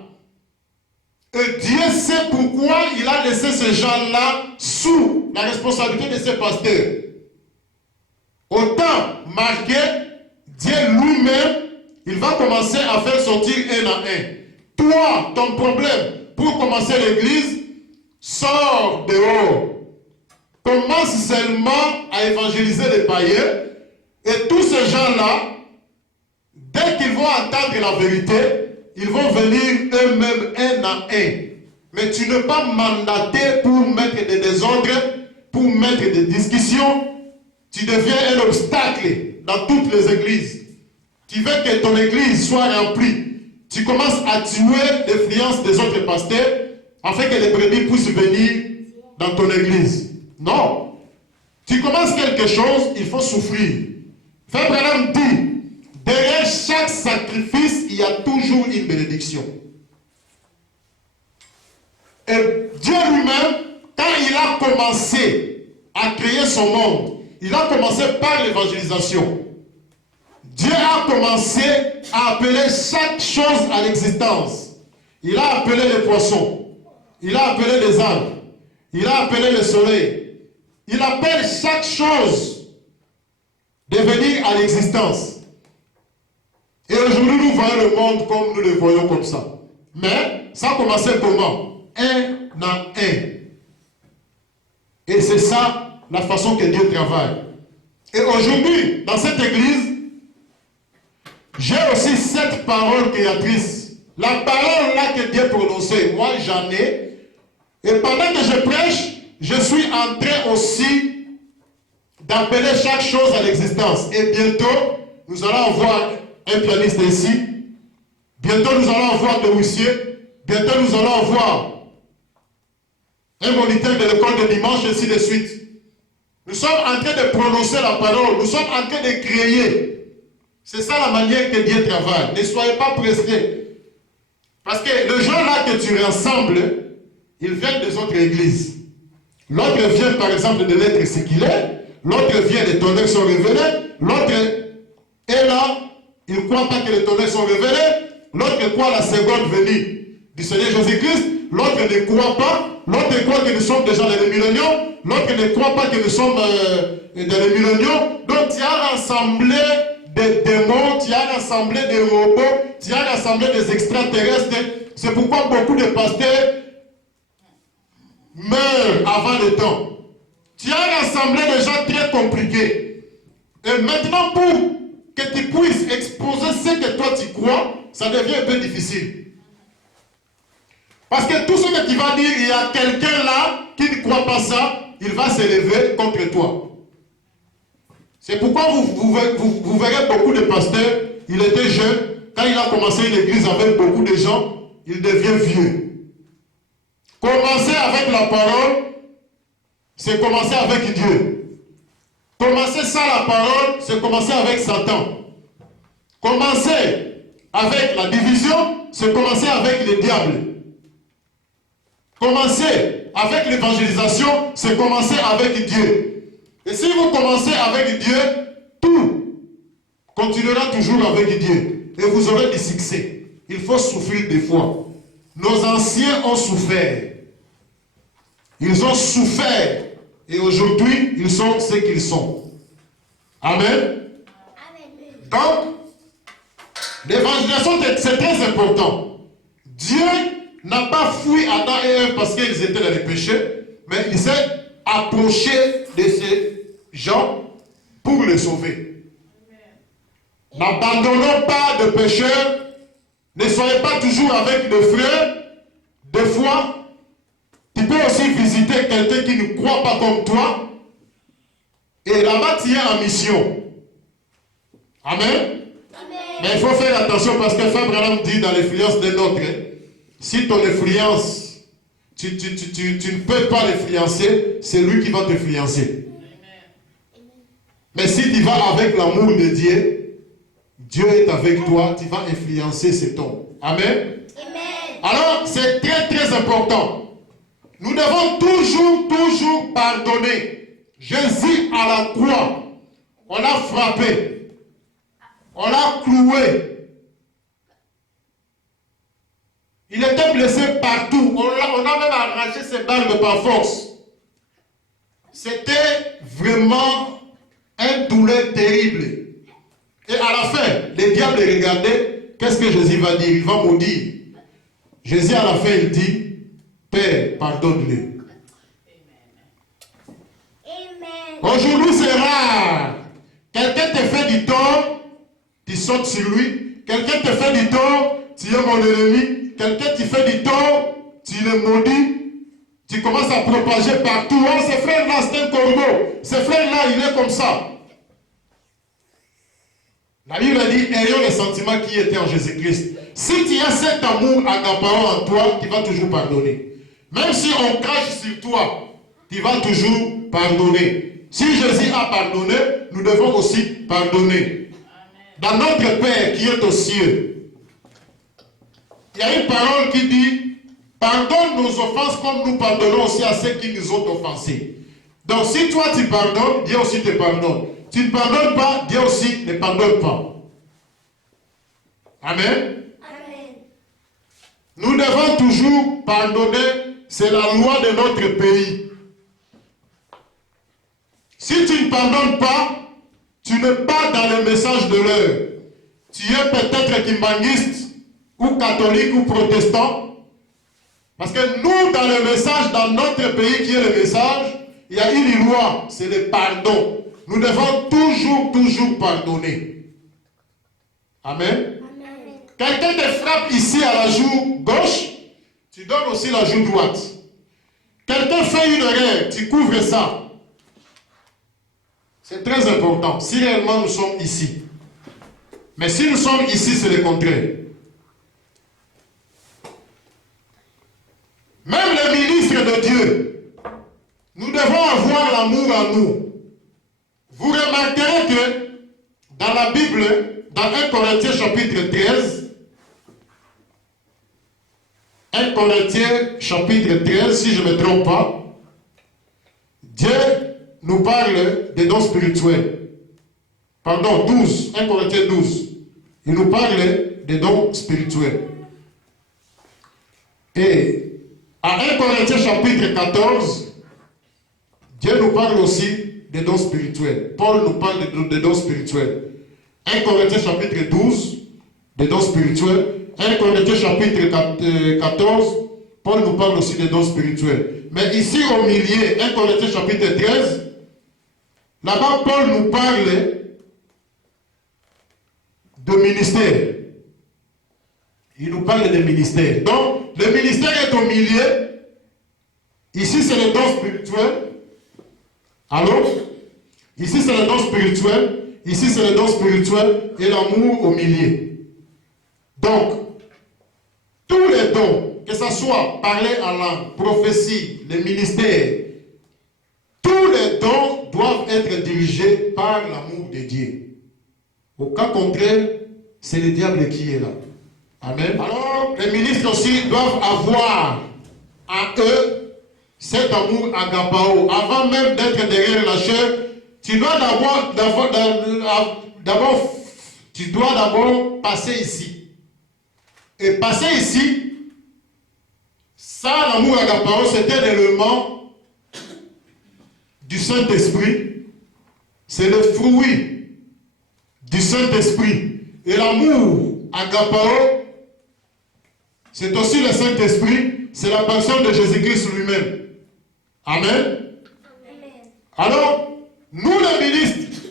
Et Dieu sait pourquoi il a laissé ces gens-là sous la responsabilité de ces pasteurs. Autant marqué, Dieu lui-même, il va commencer à faire sortir un à un. Toi, ton problème, pour commencer l'église, sors dehors. Commence seulement à évangéliser les païens. Et tous ces gens-là, dès qu'ils vont entendre la vérité, ils vont venir eux-mêmes un à un. Mais tu n'es pas mandaté pour mettre des désordres, pour mettre des discussions. Tu deviens un obstacle dans toutes les églises. Tu veux que ton église soit remplie. Tu commences à tuer l'influence des autres pasteurs afin que les brebis puissent venir dans ton église. Non. Tu commences quelque chose, il faut souffrir. Frère Branham dit, derrière chaque sacrifice, il y a toujours une bénédiction. Et Dieu lui-même, quand il a commencé à créer son monde, il a commencé par l'évangélisation. Dieu a commencé à appeler chaque chose à l'existence. Il a appelé les poissons. Il a appelé les arbres. Il a appelé le soleil. Il appelle chaque chose de venir à l'existence. Et aujourd'hui, nous voyons le monde comme nous le voyons comme ça. Mais ça a commencé comment? Un à un. Et c'est ça la façon que Dieu travaille. Et aujourd'hui, dans cette église, j'ai aussi cette parole créatrice. La parole là que Dieu prononçait, moi j'en ai. Et pendant que je prêche, je suis en train aussi d'appeler chaque chose à l'existence. Et bientôt, nous allons avoir un pianiste ici. Bientôt, nous allons avoir des huissiers. Bientôt, nous allons avoir un moniteur de l'école de dimanche, ainsi de suite. Nous sommes en train de prononcer la parole. Nous sommes en train de créer. C'est ça la manière que Dieu travaille. Ne soyez pas pressés. Parce que le gens là que tu rassembles, ils viennent des autres églises. L'autre vient par exemple de l'être ce qu'il est. L'autre vient des tonnerres sont révélés. L'autre est là. Il ne croit pas que les tonnerres sont révélés. L'autre croit à la seconde venue du Seigneur Jésus-Christ. L'autre ne croit pas. L'autre croit que nous sommes déjà dans les milléniaux. L'autre ne croit pas que nous sommes dans les milléniaux. Donc tu as rassemblé des démons, tu as rassemblé des robots, tu as rassemblé des extraterrestres. C'est pourquoi beaucoup de pasteurs meurent avant le temps. Tu as rassemblé des gens très compliqués. Et maintenant, pour que tu puisses exposer ce que toi tu crois, ça devient un peu difficile. Parce que tout ce que tu vas dire, il y a quelqu'un là qui ne croit pas ça, il va se lever contre toi. C'est pourquoi vous verrez beaucoup de pasteurs, il était jeune, quand il a commencé une église avec beaucoup de gens, il devient vieux. Commencer avec la parole, c'est commencer avec Dieu. Commencer sans la parole, c'est commencer avec Satan. Commencer avec la division, c'est commencer avec le diable. Commencer avec l'évangélisation, c'est commencer avec Dieu. Et si vous commencez avec Dieu, tout continuera toujours avec Dieu. Et vous aurez du succès. Il faut souffrir des fois. Nos anciens ont souffert. Ils ont souffert. Et aujourd'hui, ils sont ce qu'ils sont. Amen. Donc, l'évangélisation, c'est très important. Dieu n'a pas fui Adam et Ève parce qu'ils étaient dans les péchés, mais il s'est approché de ces gens pour les sauver. N'abandonnons pas de pécheurs, ne soyez pas toujours avec des frères. Des fois, tu peux aussi visiter quelqu'un qui ne croit pas comme toi, et là-bas tu es en mission. Amen. Amen. Mais il faut faire attention parce que Frère Branham dit dans l'influence d'un autre, si ton influence, tu ne peux pas l'influencer, c'est lui qui va t'influencer. Mais si tu vas avec l'amour de Dieu, Dieu est avec toi, tu vas influencer cet homme. Amen. Amen. Alors, c'est très très important. Nous devons toujours pardonner. Jésus à la croix, on l'a frappé, on l'a cloué. Il était blessé partout. On a même arraché ses balles par force. C'était vraiment une douleur terrible. Et à la fin, le diable regardait. Qu'est-ce que Jésus va dire? Il va maudire. Jésus à la fin, il dit, Père, pardonne-le. Aujourd'hui, c'est rare. Quelqu'un te fait du tort, tu sautes sur lui. Quelqu'un te fait du tort, tu es mon ennemi. Quelqu'un qui fait du tort, tu le maudis, tu commences à propager partout. Oh, ce frère-là, c'est un corbeau. Ce frère-là, il est comme ça. La Bible dit, ayons les sentiments qui étaient en Jésus-Christ. Si tu as cet amour agaparant en toi, tu vas toujours pardonner. Même si on crache sur toi, tu vas toujours pardonner. Si Jésus a pardonné, nous devons aussi pardonner. Dans notre Père qui est aux cieux, il y a une parole qui dit, pardonne nos offenses comme nous pardonnons aussi à ceux qui nous ont offensés. Donc si toi tu pardonnes, Dieu aussi te pardonne. Tu ne pardonnes pas, Dieu aussi ne pardonne pas. Amen. Amen. Nous devons toujours pardonner, c'est la loi de notre pays. Si tu ne pardonnes pas, tu n'es pas dans le message de l'heure. Tu es peut-être kimbanguiste, ou catholique, ou protestant. Parce que nous, dans le message, dans notre pays qui est le message, il y a une loi, c'est le pardon. Nous devons toujours pardonner. Amen. Quelqu'un te frappe ici à la joue gauche, tu donnes aussi la joue droite. Quelqu'un fait une erreur, tu couvres ça. C'est très important, si réellement nous sommes ici. Mais si nous sommes ici, c'est le contraire. Même les ministres de Dieu, nous devons avoir l'amour en nous. Vous remarquerez que dans la Bible, dans 1 Corinthiens chapitre 13, 1 Corinthiens chapitre 13, si je ne me trompe pas, Dieu nous parle des dons spirituels. Pardon, 12, 1 Corinthiens 12. Il nous parle des dons spirituels. Et à 1 Corinthiens chapitre 14, Dieu nous parle aussi des dons spirituels. Paul nous parle des dons spirituels. 1 Corinthiens chapitre 12, des dons spirituels. 1 Corinthiens chapitre 14, Paul nous parle aussi des dons spirituels. Mais ici au milieu, 1 Corinthiens chapitre 13, là-bas Paul nous parle de ministère. Il nous parle de ministère. Donc, le ministère est au milieu. Ici, c'est le don spirituel. Alors, ici, c'est le don spirituel. Ici, c'est le don spirituel et l'amour au milieu. Donc, tous les dons, que ce soit parler en langue, prophétie, les ministères, tous les dons doivent être dirigés par l'amour de Dieu. Au cas contraire, c'est le diable qui est là. Amen. Alors, les ministres aussi doivent avoir en eux cet amour agapao. Avant même d'être derrière la chair, tu dois d'abord passer ici. Et passer ici, ça, l'amour agapao, c'était l'élément du Saint-Esprit. C'est le fruit du Saint-Esprit. Et l'amour agapao, c'est aussi le Saint-Esprit, c'est la personne de Jésus-Christ lui-même. Amen. Alors, nous les ministres,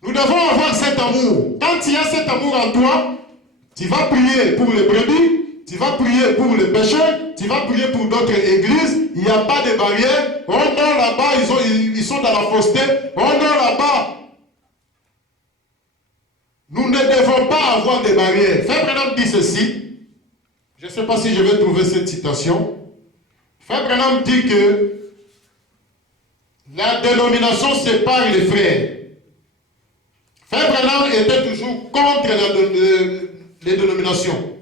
nous devons avoir cet amour. Quand il y a cet amour en toi, tu vas prier pour les brebis, tu vas prier pour les pécheurs, tu vas prier pour d'autres églises, il n'y a pas de barrière. Oh non, là-bas, ils sont dans la fausseté. Oh non, là-bas. Nous ne devons pas avoir de barrières. Frère Branham dit ceci. Je ne sais pas si je vais trouver cette citation. Frère Branham dit que la dénomination sépare les frères. Frère Branham était toujours contre les dénominations.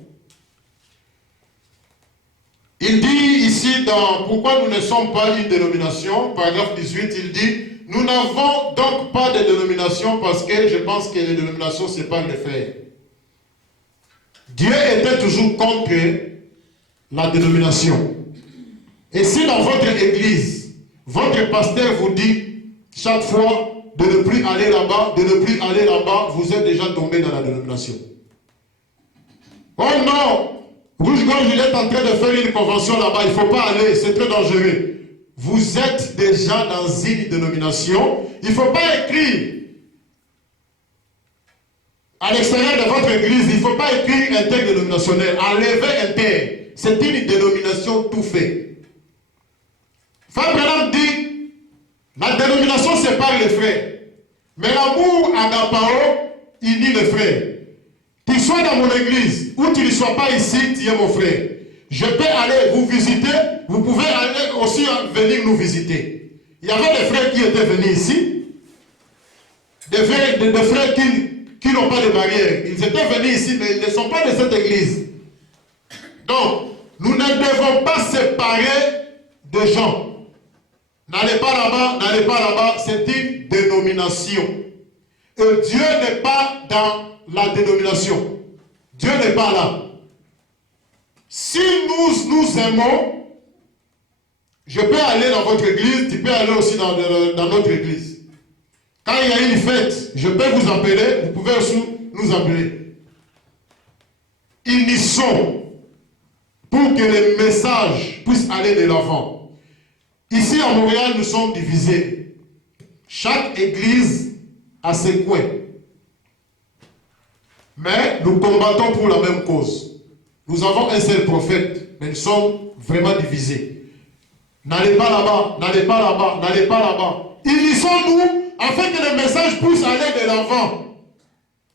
Il dit ici dans Pourquoi nous ne sommes pas une dénomination, paragraphe 18, il dit nous n'avons donc pas de dénomination parce que je pense que les dénominations séparent les frères. Dieu était toujours contre la dénomination. Et si dans votre église, votre pasteur vous dit chaque fois de ne plus aller là-bas, vous êtes déjà tombé dans la dénomination. Oh non, Rouge-Gorge, il est en train de faire une convention là-bas, il ne faut pas aller, c'est très dangereux. Vous êtes déjà dans une dénomination, il ne faut pas écrire à l'extérieur de votre église, il ne faut pas écrire interdénominationnel, enlever inter. C'est une dénomination tout fait. Frère Branham dit, la dénomination sépare les frères, mais l'amour agapao unit les frères. Tu sois dans mon église ou tu ne sois pas ici, tu es mon frère. Je peux aller vous visiter, vous pouvez aller aussi venir nous visiter. Il y avait des frères qui étaient venus ici, des frères qui n'ont pas de barrière. Ils étaient venus ici, mais ils ne sont pas de cette église. Donc, nous ne devons pas séparer de gens. N'allez pas là-bas, c'est une dénomination. Et Dieu n'est pas dans la dénomination. Dieu n'est pas là. Si nous nous aimons, je peux aller dans votre église, tu peux aller aussi dans notre église. Quand il y a une fête, je peux vous appeler, vous pouvez aussi nous appeler. Unissons pour que les messages puissent aller de l'avant. Ici à Montréal, nous sommes divisés. Chaque église a ses coins. Mais nous combattons pour la même cause. Nous avons un seul prophète, mais nous sommes vraiment divisés. N'allez pas là-bas, n'allez pas là-bas, n'allez pas là-bas. Unissons-nous afin que le message puisse aller de l'avant.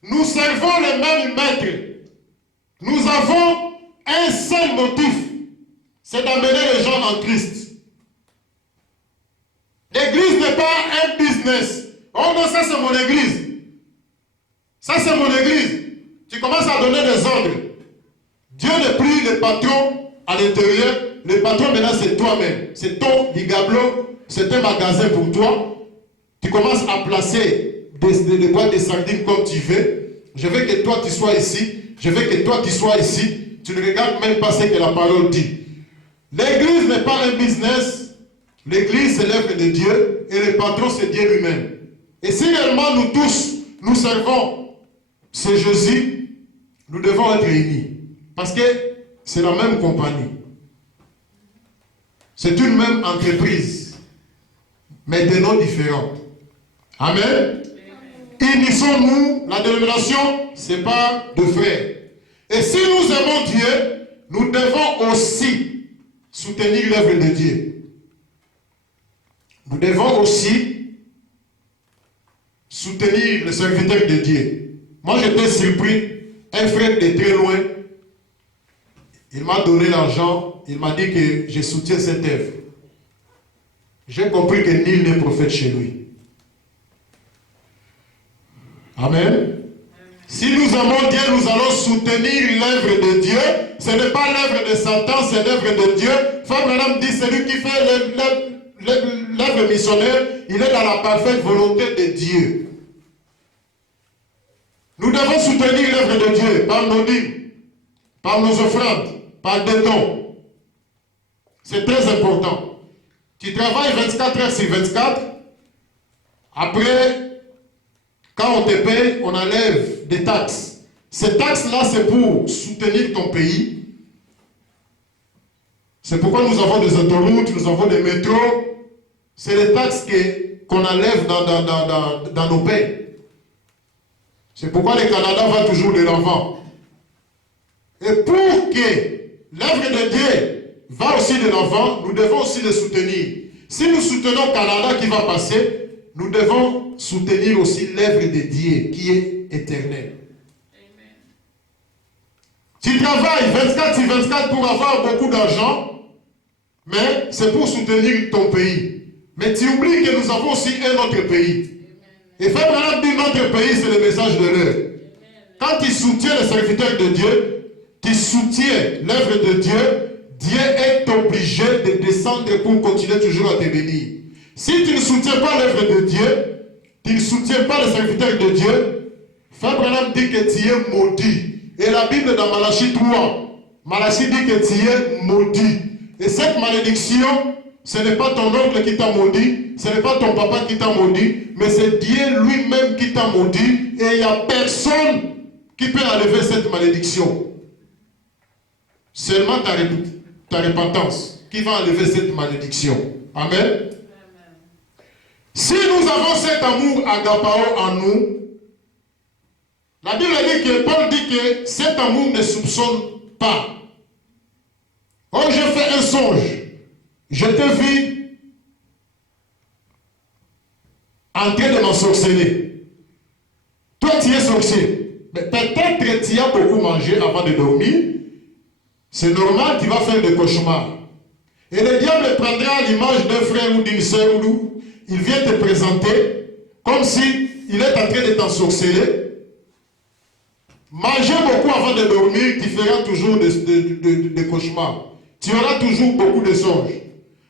Nous servons le même maître. Nous avons un seul motif, c'est d'amener les gens en Christ. L'église n'est pas un business. Oh non, ça c'est mon église. Ça c'est mon église. Tu commences à donner des ordres. Dieu n'est plus le patron à l'intérieur. Le patron maintenant c'est toi-même. C'est ton ligablo. C'est un magasin pour toi. Tu commences à placer des boîtes de sardines comme tu veux. Je veux que toi tu sois ici. Je veux que toi tu sois ici. Tu ne regardes même pas ce que la parole dit. L'église n'est pas un business. L'église c'est l'œuvre de Dieu. Et le patron c'est Dieu lui-même. Et si réellement nous tous, nous servons ce Jésus, nous devons être unis. Parce que c'est la même compagnie. C'est une même entreprise. Mais de noms différents. Amen. Unissons-nous. La dénomination, ce n'est pas de frères. Et si nous aimons Dieu, nous devons aussi soutenir l'œuvre de Dieu. Nous devons aussi soutenir le serviteur de Dieu. Moi, j'étais surpris. Un frère de très loin, il m'a donné l'argent, il m'a dit que je soutiens cette œuvre. J'ai compris que nul n'est prophète chez lui. Amen. Si nous aimons Dieu, nous allons soutenir l'œuvre de Dieu. Ce n'est pas l'œuvre de Satan, c'est l'œuvre de Dieu. Frère Branham dit, celui qui fait l'œuvre missionnaire, il est dans la parfaite volonté de Dieu. Nous devons soutenir l'œuvre de Dieu par nos dîmes, par nos offrandes, par des dons. C'est très important. Tu travailles 24 heures sur 24. Après, quand on te paye, on enlève des taxes. Ces taxes-là, c'est pour soutenir ton pays. C'est pourquoi nous avons des autoroutes, nous avons des métros. C'est les taxes qu'on enlève dans nos pays. C'est pourquoi le Canada va toujours de l'avant. Et pour que l'œuvre de Dieu va aussi de l'avant, nous devons aussi le soutenir. Si nous soutenons le Canada qui va passer, nous devons soutenir aussi l'œuvre de Dieu qui est éternelle. Amen. Tu travailles 24 sur 24 pour avoir beaucoup d'argent, mais c'est pour soutenir ton pays. Mais tu oublies que nous avons aussi un autre pays. Et Frère Branham dit notre pays, c'est le message de l'heure. Quand tu soutiens le serviteur de Dieu, tu soutiens l'œuvre de Dieu, Dieu est obligé de descendre pour continuer toujours à te bénir. Si tu ne soutiens pas l'œuvre de Dieu, tu ne soutiens pas le serviteur de Dieu, Frère Branham dit que tu es maudit. Et la Bible dans Malachie 3, Malachie dit que tu es maudit. Et cette malédiction, ce n'est pas ton oncle qui t'a maudit, ce n'est pas ton papa qui t'a maudit, mais c'est Dieu lui-même qui t'a maudit, et il n'y a personne qui peut enlever cette malédiction. Seulement ta repentance qui va enlever cette malédiction. Amen. Amen. Si nous avons cet amour agapao en nous, la Bible dit que Paul dit que cet amour ne soupçonne pas. Oh, j'ai fait un songe. Je t'ai vu en train de m'ensorceler. Toi, tu es sorcier. Mais peut-être que tu as beaucoup mangé avant de dormir. C'est normal, tu vas faire des cauchemars. Et le diable prendra l'image d'un frère ou d'une soeur où il vient te présenter comme si il est en train de t'ensorceler. Manger beaucoup avant de dormir, tu feras toujours des cauchemars. Tu auras toujours beaucoup de songes.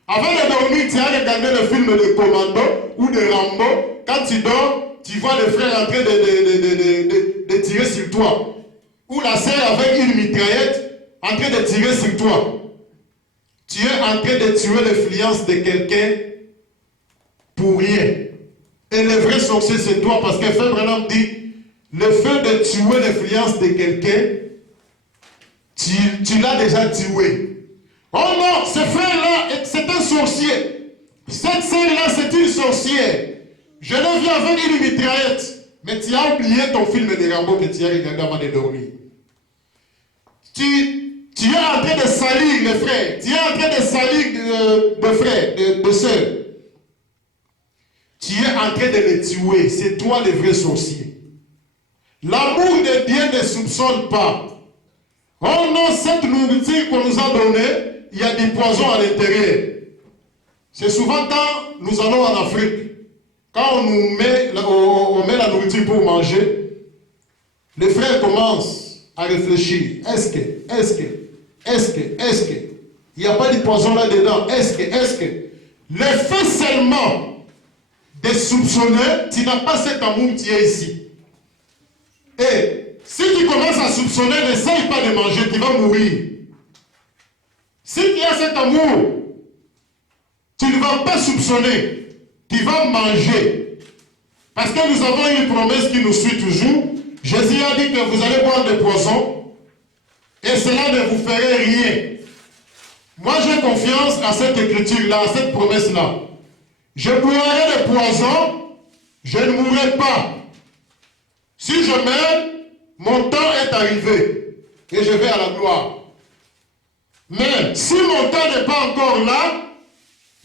Avant de dormir, tu as regardé le film de Commando ou de Rambo. Quand tu dors, tu vois les frères en train de tirer sur toi. Ou la sœur avec une mitraillette en train de tirer sur toi. Tu es en train de tuer l'influence de quelqu'un pour rien. Et le vrai sorcier, c'est toi, parce que Frère Branham dit, le fait de tuer l'influence de quelqu'un, tu l'as déjà tué. Oh non, ce frère-là, c'est un sorcier. Cette sœur-là, c'est une sorcière. Je l'ai vu avec une mitraillette. Mais tu as oublié ton film de Rambo que tu as regardé avant de dormir. Tu es en train de salir les frères. Tu es en train de salir de frères, de sœurs. Tu es en train de les tuer. C'est toi le vrai sorcier. L'amour de Dieu ne soupçonne pas. Oh non, cette nourriture qu'on nous a donnée, il y a du poison à l'intérieur. C'est souvent quand nous allons en Afrique, quand on nous met, on met la nourriture pour manger, les frères commencent à réfléchir. Est-ce que, il n'y a pas de poison là-dedans? Est-ce que, le fait seulement de soupçonner, tu n'as pas cet amour qui est ici. Et si tu commences à soupçonner, n'essaye pas de manger, tu vas mourir. Si tu as cet amour, tu ne vas pas soupçonner, tu vas manger. Parce que nous avons une promesse qui nous suit toujours. Jésus a dit que vous allez boire des poisons et cela ne vous ferait rien. Moi j'ai confiance à cette écriture-là, à cette promesse-là. Je boirai des poisons, je ne mourrai pas. Si je meurs, mon temps est arrivé et je vais à la gloire. Mais si mon temps n'est pas encore là,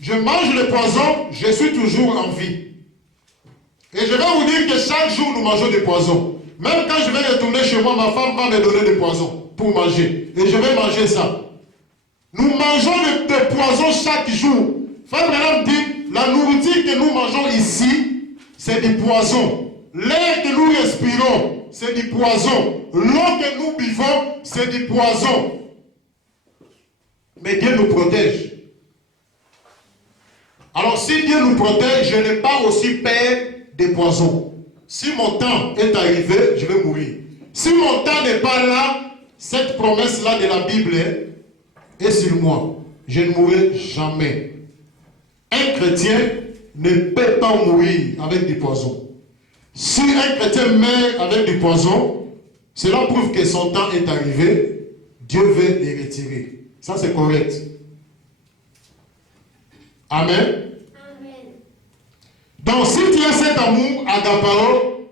je mange le poison, je suis toujours en vie. Et je vais vous dire que chaque jour nous mangeons des poisons. Même quand je vais retourner chez moi, ma femme va me donner des poisons pour manger. Et je vais manger ça. Nous mangeons des poisons chaque jour. Frère Branham dit, la nourriture que nous mangeons ici, c'est du poison. L'air que nous respirons, c'est du poison. L'eau que nous buvons, c'est du poison. Mais Dieu nous protège. Alors si Dieu nous protège, je n'ai pas aussi peur des poisons. Si mon temps est arrivé, je vais mourir. Si mon temps n'est pas là, cette promesse-là de la Bible est sur moi. Je ne mourrai jamais. Un chrétien ne peut pas mourir avec du poison. Si un chrétien meurt avec du poison, cela prouve que son temps est arrivé. Dieu veut les retirer. Ça c'est correct. Amen. Donc si tu as cet amour agapao,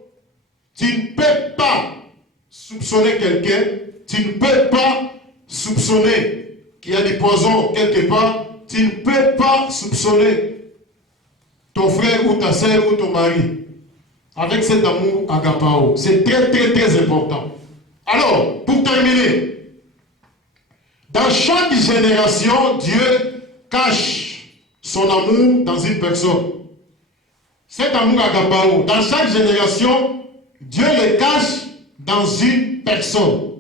tu ne peux pas soupçonner quelqu'un, tu ne peux pas soupçonner qu'il y a du poison quelque part, tu ne peux pas soupçonner ton frère ou ta soeur ou ton mari avec cet amour agapao. C'est très très très important. Alors, pour terminer, dans chaque génération, Dieu cache son amour dans une personne. Cet amour agapao, dans chaque génération, Dieu le cache dans une personne.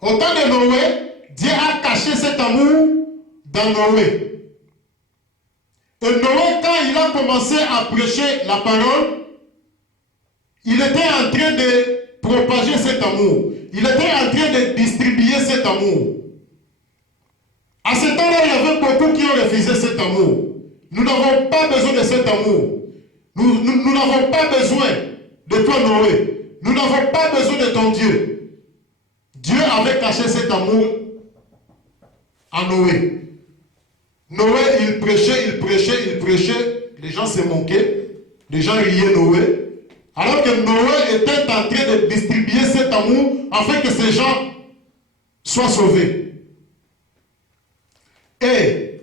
Au temps de Noé, Dieu a caché cet amour dans Noé. Et Noé, quand il a commencé à prêcher la parole, il était en train de propager cet amour. Il était en train de distribuer cet amour. À ce temps-là, il y avait beaucoup qui ont refusé cet amour. Nous n'avons pas besoin de cet amour. Nous n'avons pas besoin de toi, Noé. Nous n'avons pas besoin de ton Dieu. Dieu avait caché cet amour à Noé. Noé, il prêchait. Les gens se moquaient. Les gens riaient Noé. Alors que Noé était en train de distribuer cet amour afin que ces gens soient sauvés. Et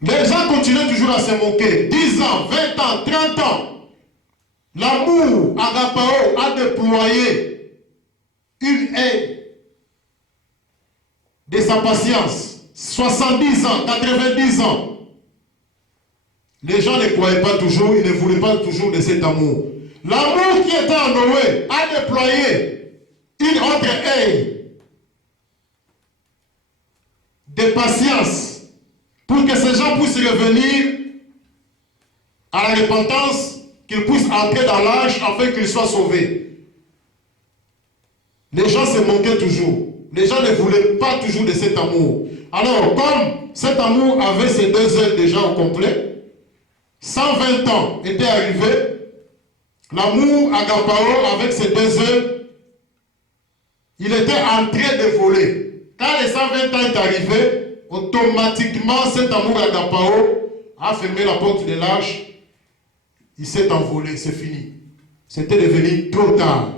les gens continuaient toujours à se moquer. 10 ans, 20 ans, 30 ans. L'amour agapao a déployé une haine de sa patience. 70 ans, 90 ans. Les gens ne croyaient pas toujours, ils ne voulaient pas toujours de cet amour. L'amour qui était en Noé a déployé une autre haine de patience pour que ces gens puissent revenir à la repentance, qu'ils puissent entrer dans l'âge afin qu'ils soient sauvés. Les gens se moquaient toujours. Les gens ne voulaient pas toujours de cet amour. Alors, comme cet amour avait ses 2 heures déjà au complet, 120 ans étaient arrivés, l'amour agapao avec ses 2 heures, il était en train de voler. Quand les 120 ans est arrivé, automatiquement cet amour agapao a fermé la porte de l'arche. Il s'est envolé, c'est fini. C'était devenu trop tard.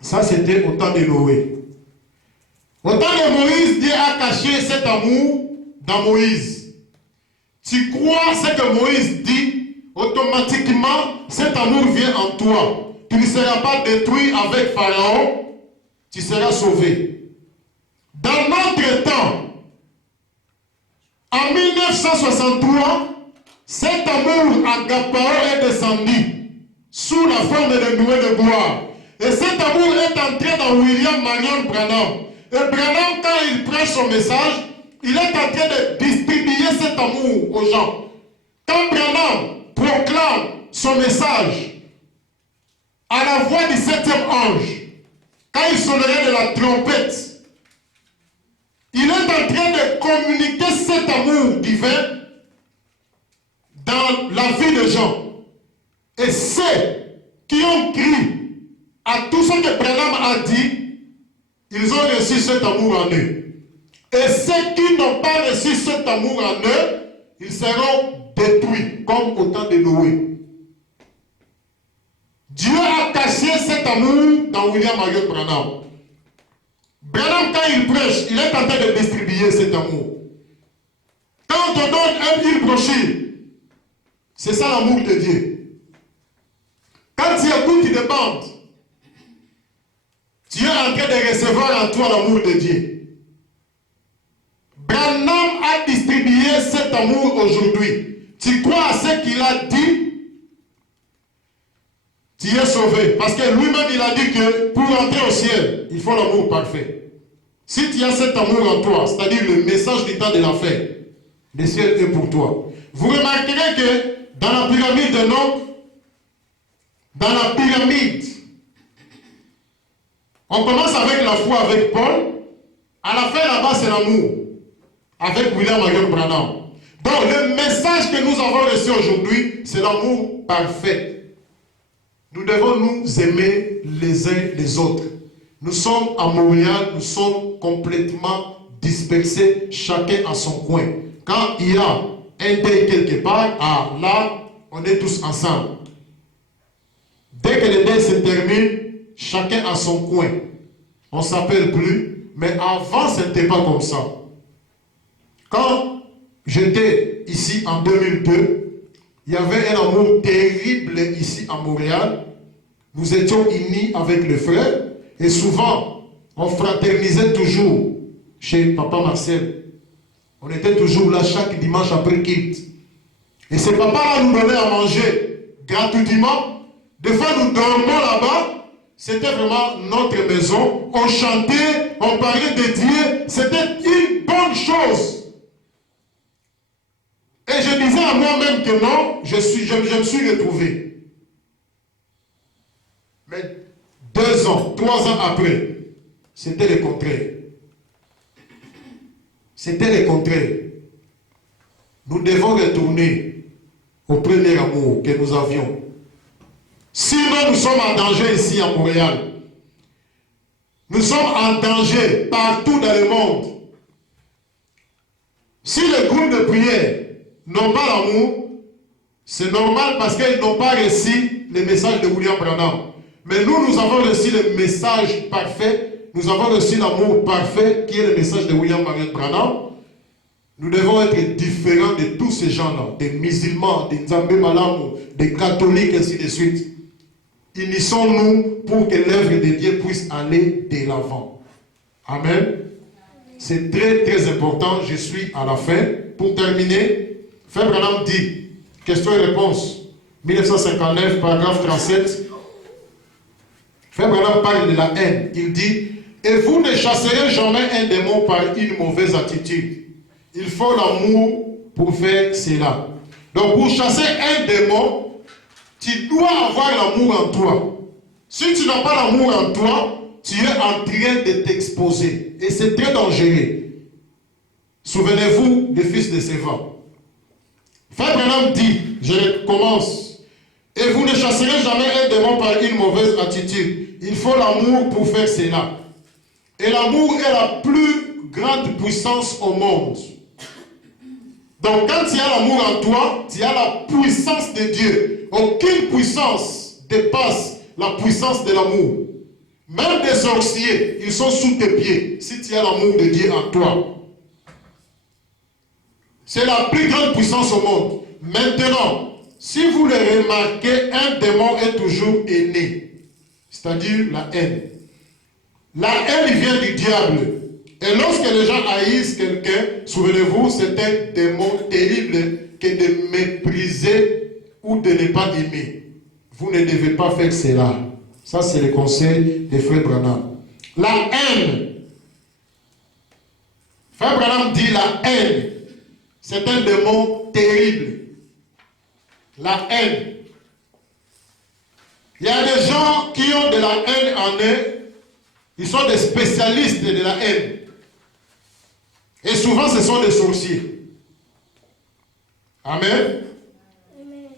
Ça, c'était au temps de Noé. Au temps de Moïse, Dieu a caché cet amour dans Moïse. Tu crois ce que Moïse dit, automatiquement, cet amour vient en toi. Tu ne seras pas détruit avec Pharaon, tu seras sauvé. Dans notre temps, en 1963, cet amour agapao est descendu sous la forme de nuées de gloire. Et cet amour est entré dans William Marion Branham. Et Branham, quand il prend son message, il est en train de distribuer cet amour aux gens. Quand Branham proclame son message à la voix du 7e ange, quand il sonnerait de la trompette, il est en train de communiquer cet amour divin dans la vie des gens. Et ceux qui ont cru à tout ce que Branham a dit, ils ont reçu cet amour en eux. Et ceux qui n'ont pas reçu cet amour en eux, ils seront détruits, comme au temps de Noé. Dieu a caché cet amour dans William Marion Branham. Branham, quand il prêche, il est en train de distribuer cet amour. Quand on te donne une brochure, c'est ça l'amour de Dieu. Quand tu écoutes une bande, tu es en train de recevoir en toi l'amour de Dieu. Branham a distribué cet amour aujourd'hui. Tu crois à ce qu'il a dit, tu es sauvé. Parce que lui-même, il a dit que pour entrer au ciel, il faut l'amour parfait. Si tu as cet amour en toi, c'est-à-dire le message du temps de la fin, le ciel est pour toi. Vous remarquerez que dans la pyramide de Noc, dans la pyramide, on commence avec la foi avec Paul. À la fin, là-bas, c'est l'amour. Avec William Marion Branham. Donc, le message que nous avons reçu aujourd'hui, c'est l'amour parfait. Nous devons nous aimer les uns les autres. Nous sommes à Montréal, nous sommes complètement dispersés, chacun à son coin. Quand il y a un deuil quelque part, là, on est tous ensemble. Dès que le deuil se termine, chacun à son coin. On ne s'appelle plus, mais avant, ce n'était pas comme ça. Quand j'étais ici en 2002, il y avait un amour terrible ici à Montréal. Nous étions unis avec les frères et souvent, on fraternisait toujours chez Papa Marcel. On était toujours là chaque dimanche après quitte. Et ce papa-là nous donnait à manger gratuitement. Des fois, nous dormions là-bas. C'était vraiment notre maison. On chantait, on parlait de Dieu. C'était une bonne chose. Et je disais à moi-même que non, je me suis retrouvé. Mais 2 ans, 3 ans après, c'était le contraire. C'était le contraire. Nous devons retourner au premier amour que nous avions. Sinon, nous sommes en danger ici à Montréal. Nous sommes en danger partout dans le monde. Si les groupes de prière n'ont pas l'amour, c'est normal parce qu'ils n'ont pas reçu le message de William Branham. Mais nous, nous avons reçu le message parfait. Nous avons reçu l'amour parfait qui est le message de William Marion Branham. Nous devons être différents de tous ces gens-là, des musulmans, des Nzambé Malamu, des catholiques, ainsi de suite. Unissons-nous pour que l'œuvre de Dieu puisse aller de l'avant. Amen. C'est très très important. Je suis à la fin. Pour terminer, Frère Branham dit, question et réponse, 1959, paragraphe 37. Frère Branham parle de la haine. Il dit, et vous ne chasserez jamais un démon par une mauvaise attitude. Il faut l'amour pour faire cela. Donc pour chasser un démon, tu dois avoir l'amour en toi. Si tu n'as pas l'amour en toi, tu es en train de t'exposer. Et c'est très dangereux. Souvenez-vous des fils de Séva. Frère Branham dit, je commence, et vous ne chasserez jamais un démon par une mauvaise attitude. Il faut l'amour pour faire cela. Et l'amour est la plus grande puissance au monde. Donc quand tu as l'amour en toi, tu as la puissance de Dieu. Aucune puissance dépasse la puissance de l'amour. Même des sorciers, ils sont sous tes pieds si tu as l'amour de Dieu en toi. C'est la plus grande puissance au monde. Maintenant, si vous le remarquez, un démon est toujours aîné, c'est-à-dire la haine. La haine vient du diable. Et lorsque les gens haïssent quelqu'un, souvenez-vous, c'est un démon terrible que de mépriser ou de ne pas aimer. Vous ne devez pas faire cela. Ça, c'est le conseil des frères Branham. La haine. Frère Branham dit la haine. C'est un démon terrible. La haine. Il y a des gens qui ont de la haine en eux. Ils sont des spécialistes de la haine. Et souvent, ce sont des sorciers. Amen. Amen.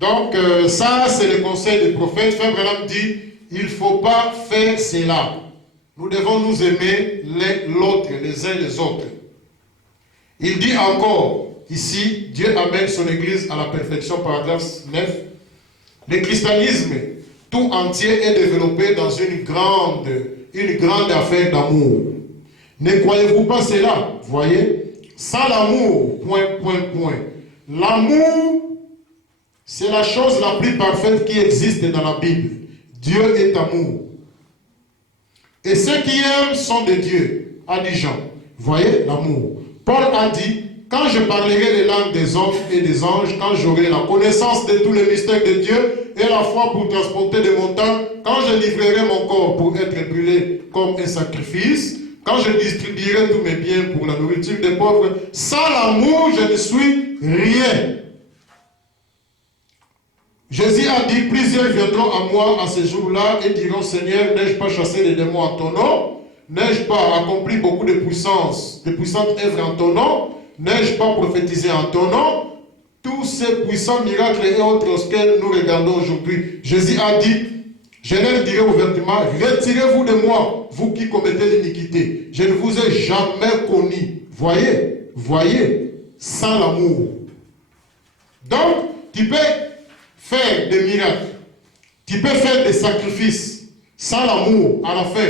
Donc, ça, c'est le conseil du prophète. Frère Branham dit, il ne faut pas faire cela. Nous devons nous aimer l'autre, les uns les autres. Il dit encore, ici, Dieu amène son Église à la perfection, paragraphe 9. Le christianisme tout entier est développé dans une grande affaire d'amour. Ne croyez-vous pas cela? Voyez, sans l'amour, point. L'amour, c'est la chose la plus parfaite qui existe dans la Bible. Dieu est amour. Et ceux qui aiment sont de Dieu, a dit Jean. Voyez, l'amour. Paul a dit, quand je parlerai les langues des hommes et des anges, quand j'aurai la connaissance de tous les mystères de Dieu et la foi pour transporter des montagnes, quand je livrerai mon corps pour être brûlé comme un sacrifice, quand je distribuerai tous mes biens pour la nourriture des pauvres, sans l'amour, je ne suis rien. Jésus a dit, plusieurs viendront à moi à ce jour-là et diront, Seigneur, n'ai-je pas chassé les démons en ton nom? N'ai-je pas accompli beaucoup de puissantes œuvres en ton nom? N'ai-je pas prophétisé en ton nom? Tous ces puissants miracles et autres auxquels nous regardons aujourd'hui. Jésus a dit, je leur dirai ouvertement, retirez-vous de moi, vous qui commettez l'iniquité. Je ne vous ai jamais connu. Voyez, sans l'amour. Donc, tu peux faire des miracles, tu peux faire des sacrifices. Sans l'amour, à la fin,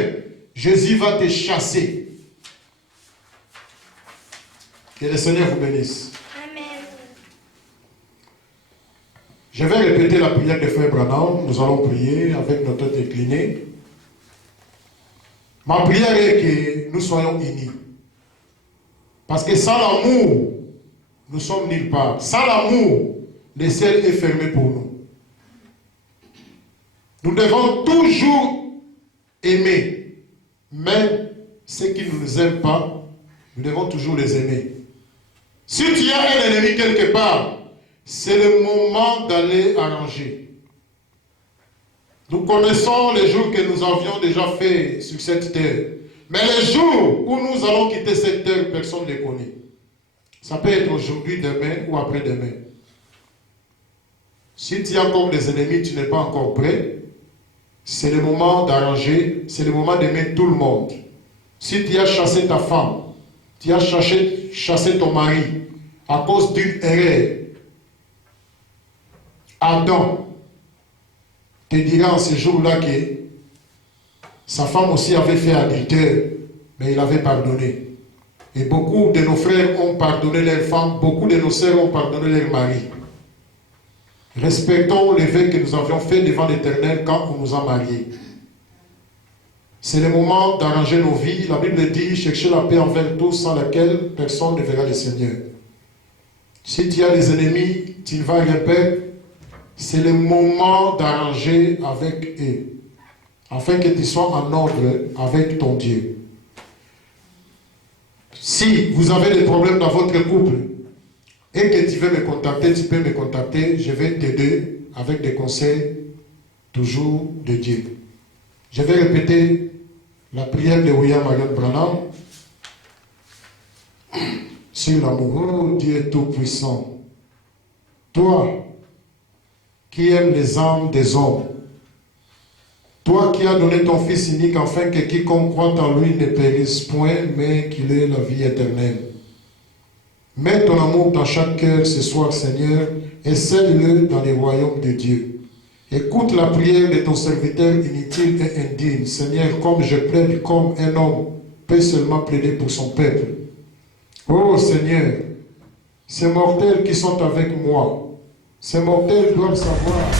Jésus va te chasser. Que le Seigneur vous bénisse. Amen. Je vais répéter la prière de Frère Branham. Nous allons prier avec notre tête inclinée. Ma prière est que nous soyons unis. Parce que sans l'amour, nous sommes nulle part. Sans l'amour, le ciel est fermé pour nous. Nous devons toujours aimer. Même ceux qui ne nous aiment pas, nous devons toujours les aimer. Si tu as un ennemi quelque part, c'est le moment d'aller arranger. Nous connaissons les jours que nous avions déjà fait sur cette terre. Mais les jours où nous allons quitter cette terre, personne ne les connaît. Ça peut être aujourd'hui, demain ou après-demain. Si tu as comme des ennemis, tu n'es pas encore prêt. C'est le moment d'arranger, c'est le moment d'aimer tout le monde. Si tu as chassé ta femme, tu as chassé ton mari à cause d'une erreur, Adam te dira en ce jour-là que sa femme aussi avait fait adultère, mais il avait pardonné. Et beaucoup de nos frères ont pardonné leurs femmes, beaucoup de nos sœurs ont pardonné leurs maris. Respectons les vœux que nous avions faits devant l'Éternel quand on nous a mariés. C'est le moment d'arranger nos vies. La Bible dit, cherchez la paix envers tous, sans laquelle personne ne verra le Seigneur. Si tu as des ennemis, tu ne vas rien perdre. C'est le moment d'arranger avec eux, afin que tu sois en ordre avec ton Dieu. Si vous avez des problèmes dans votre couple, et que tu veux me contacter, tu peux me contacter. Je vais t'aider avec des conseils toujours de Dieu. Je vais répéter la prière de William Marion Branham sur l'amour. Oh Dieu Tout-Puissant, toi qui aimes les âmes des hommes, toi qui as donné ton Fils unique afin que quiconque croit en lui ne périsse point, mais qu'il ait la vie éternelle. Mets ton amour dans chaque cœur ce soir, Seigneur, et scelle-le dans les royaumes de Dieu. Écoute la prière de ton serviteur inutile et indigne, Seigneur, comme je plaide, comme un homme peut seulement plaider pour son peuple. Oh Seigneur, ces mortels qui sont avec moi, ces mortels doivent savoir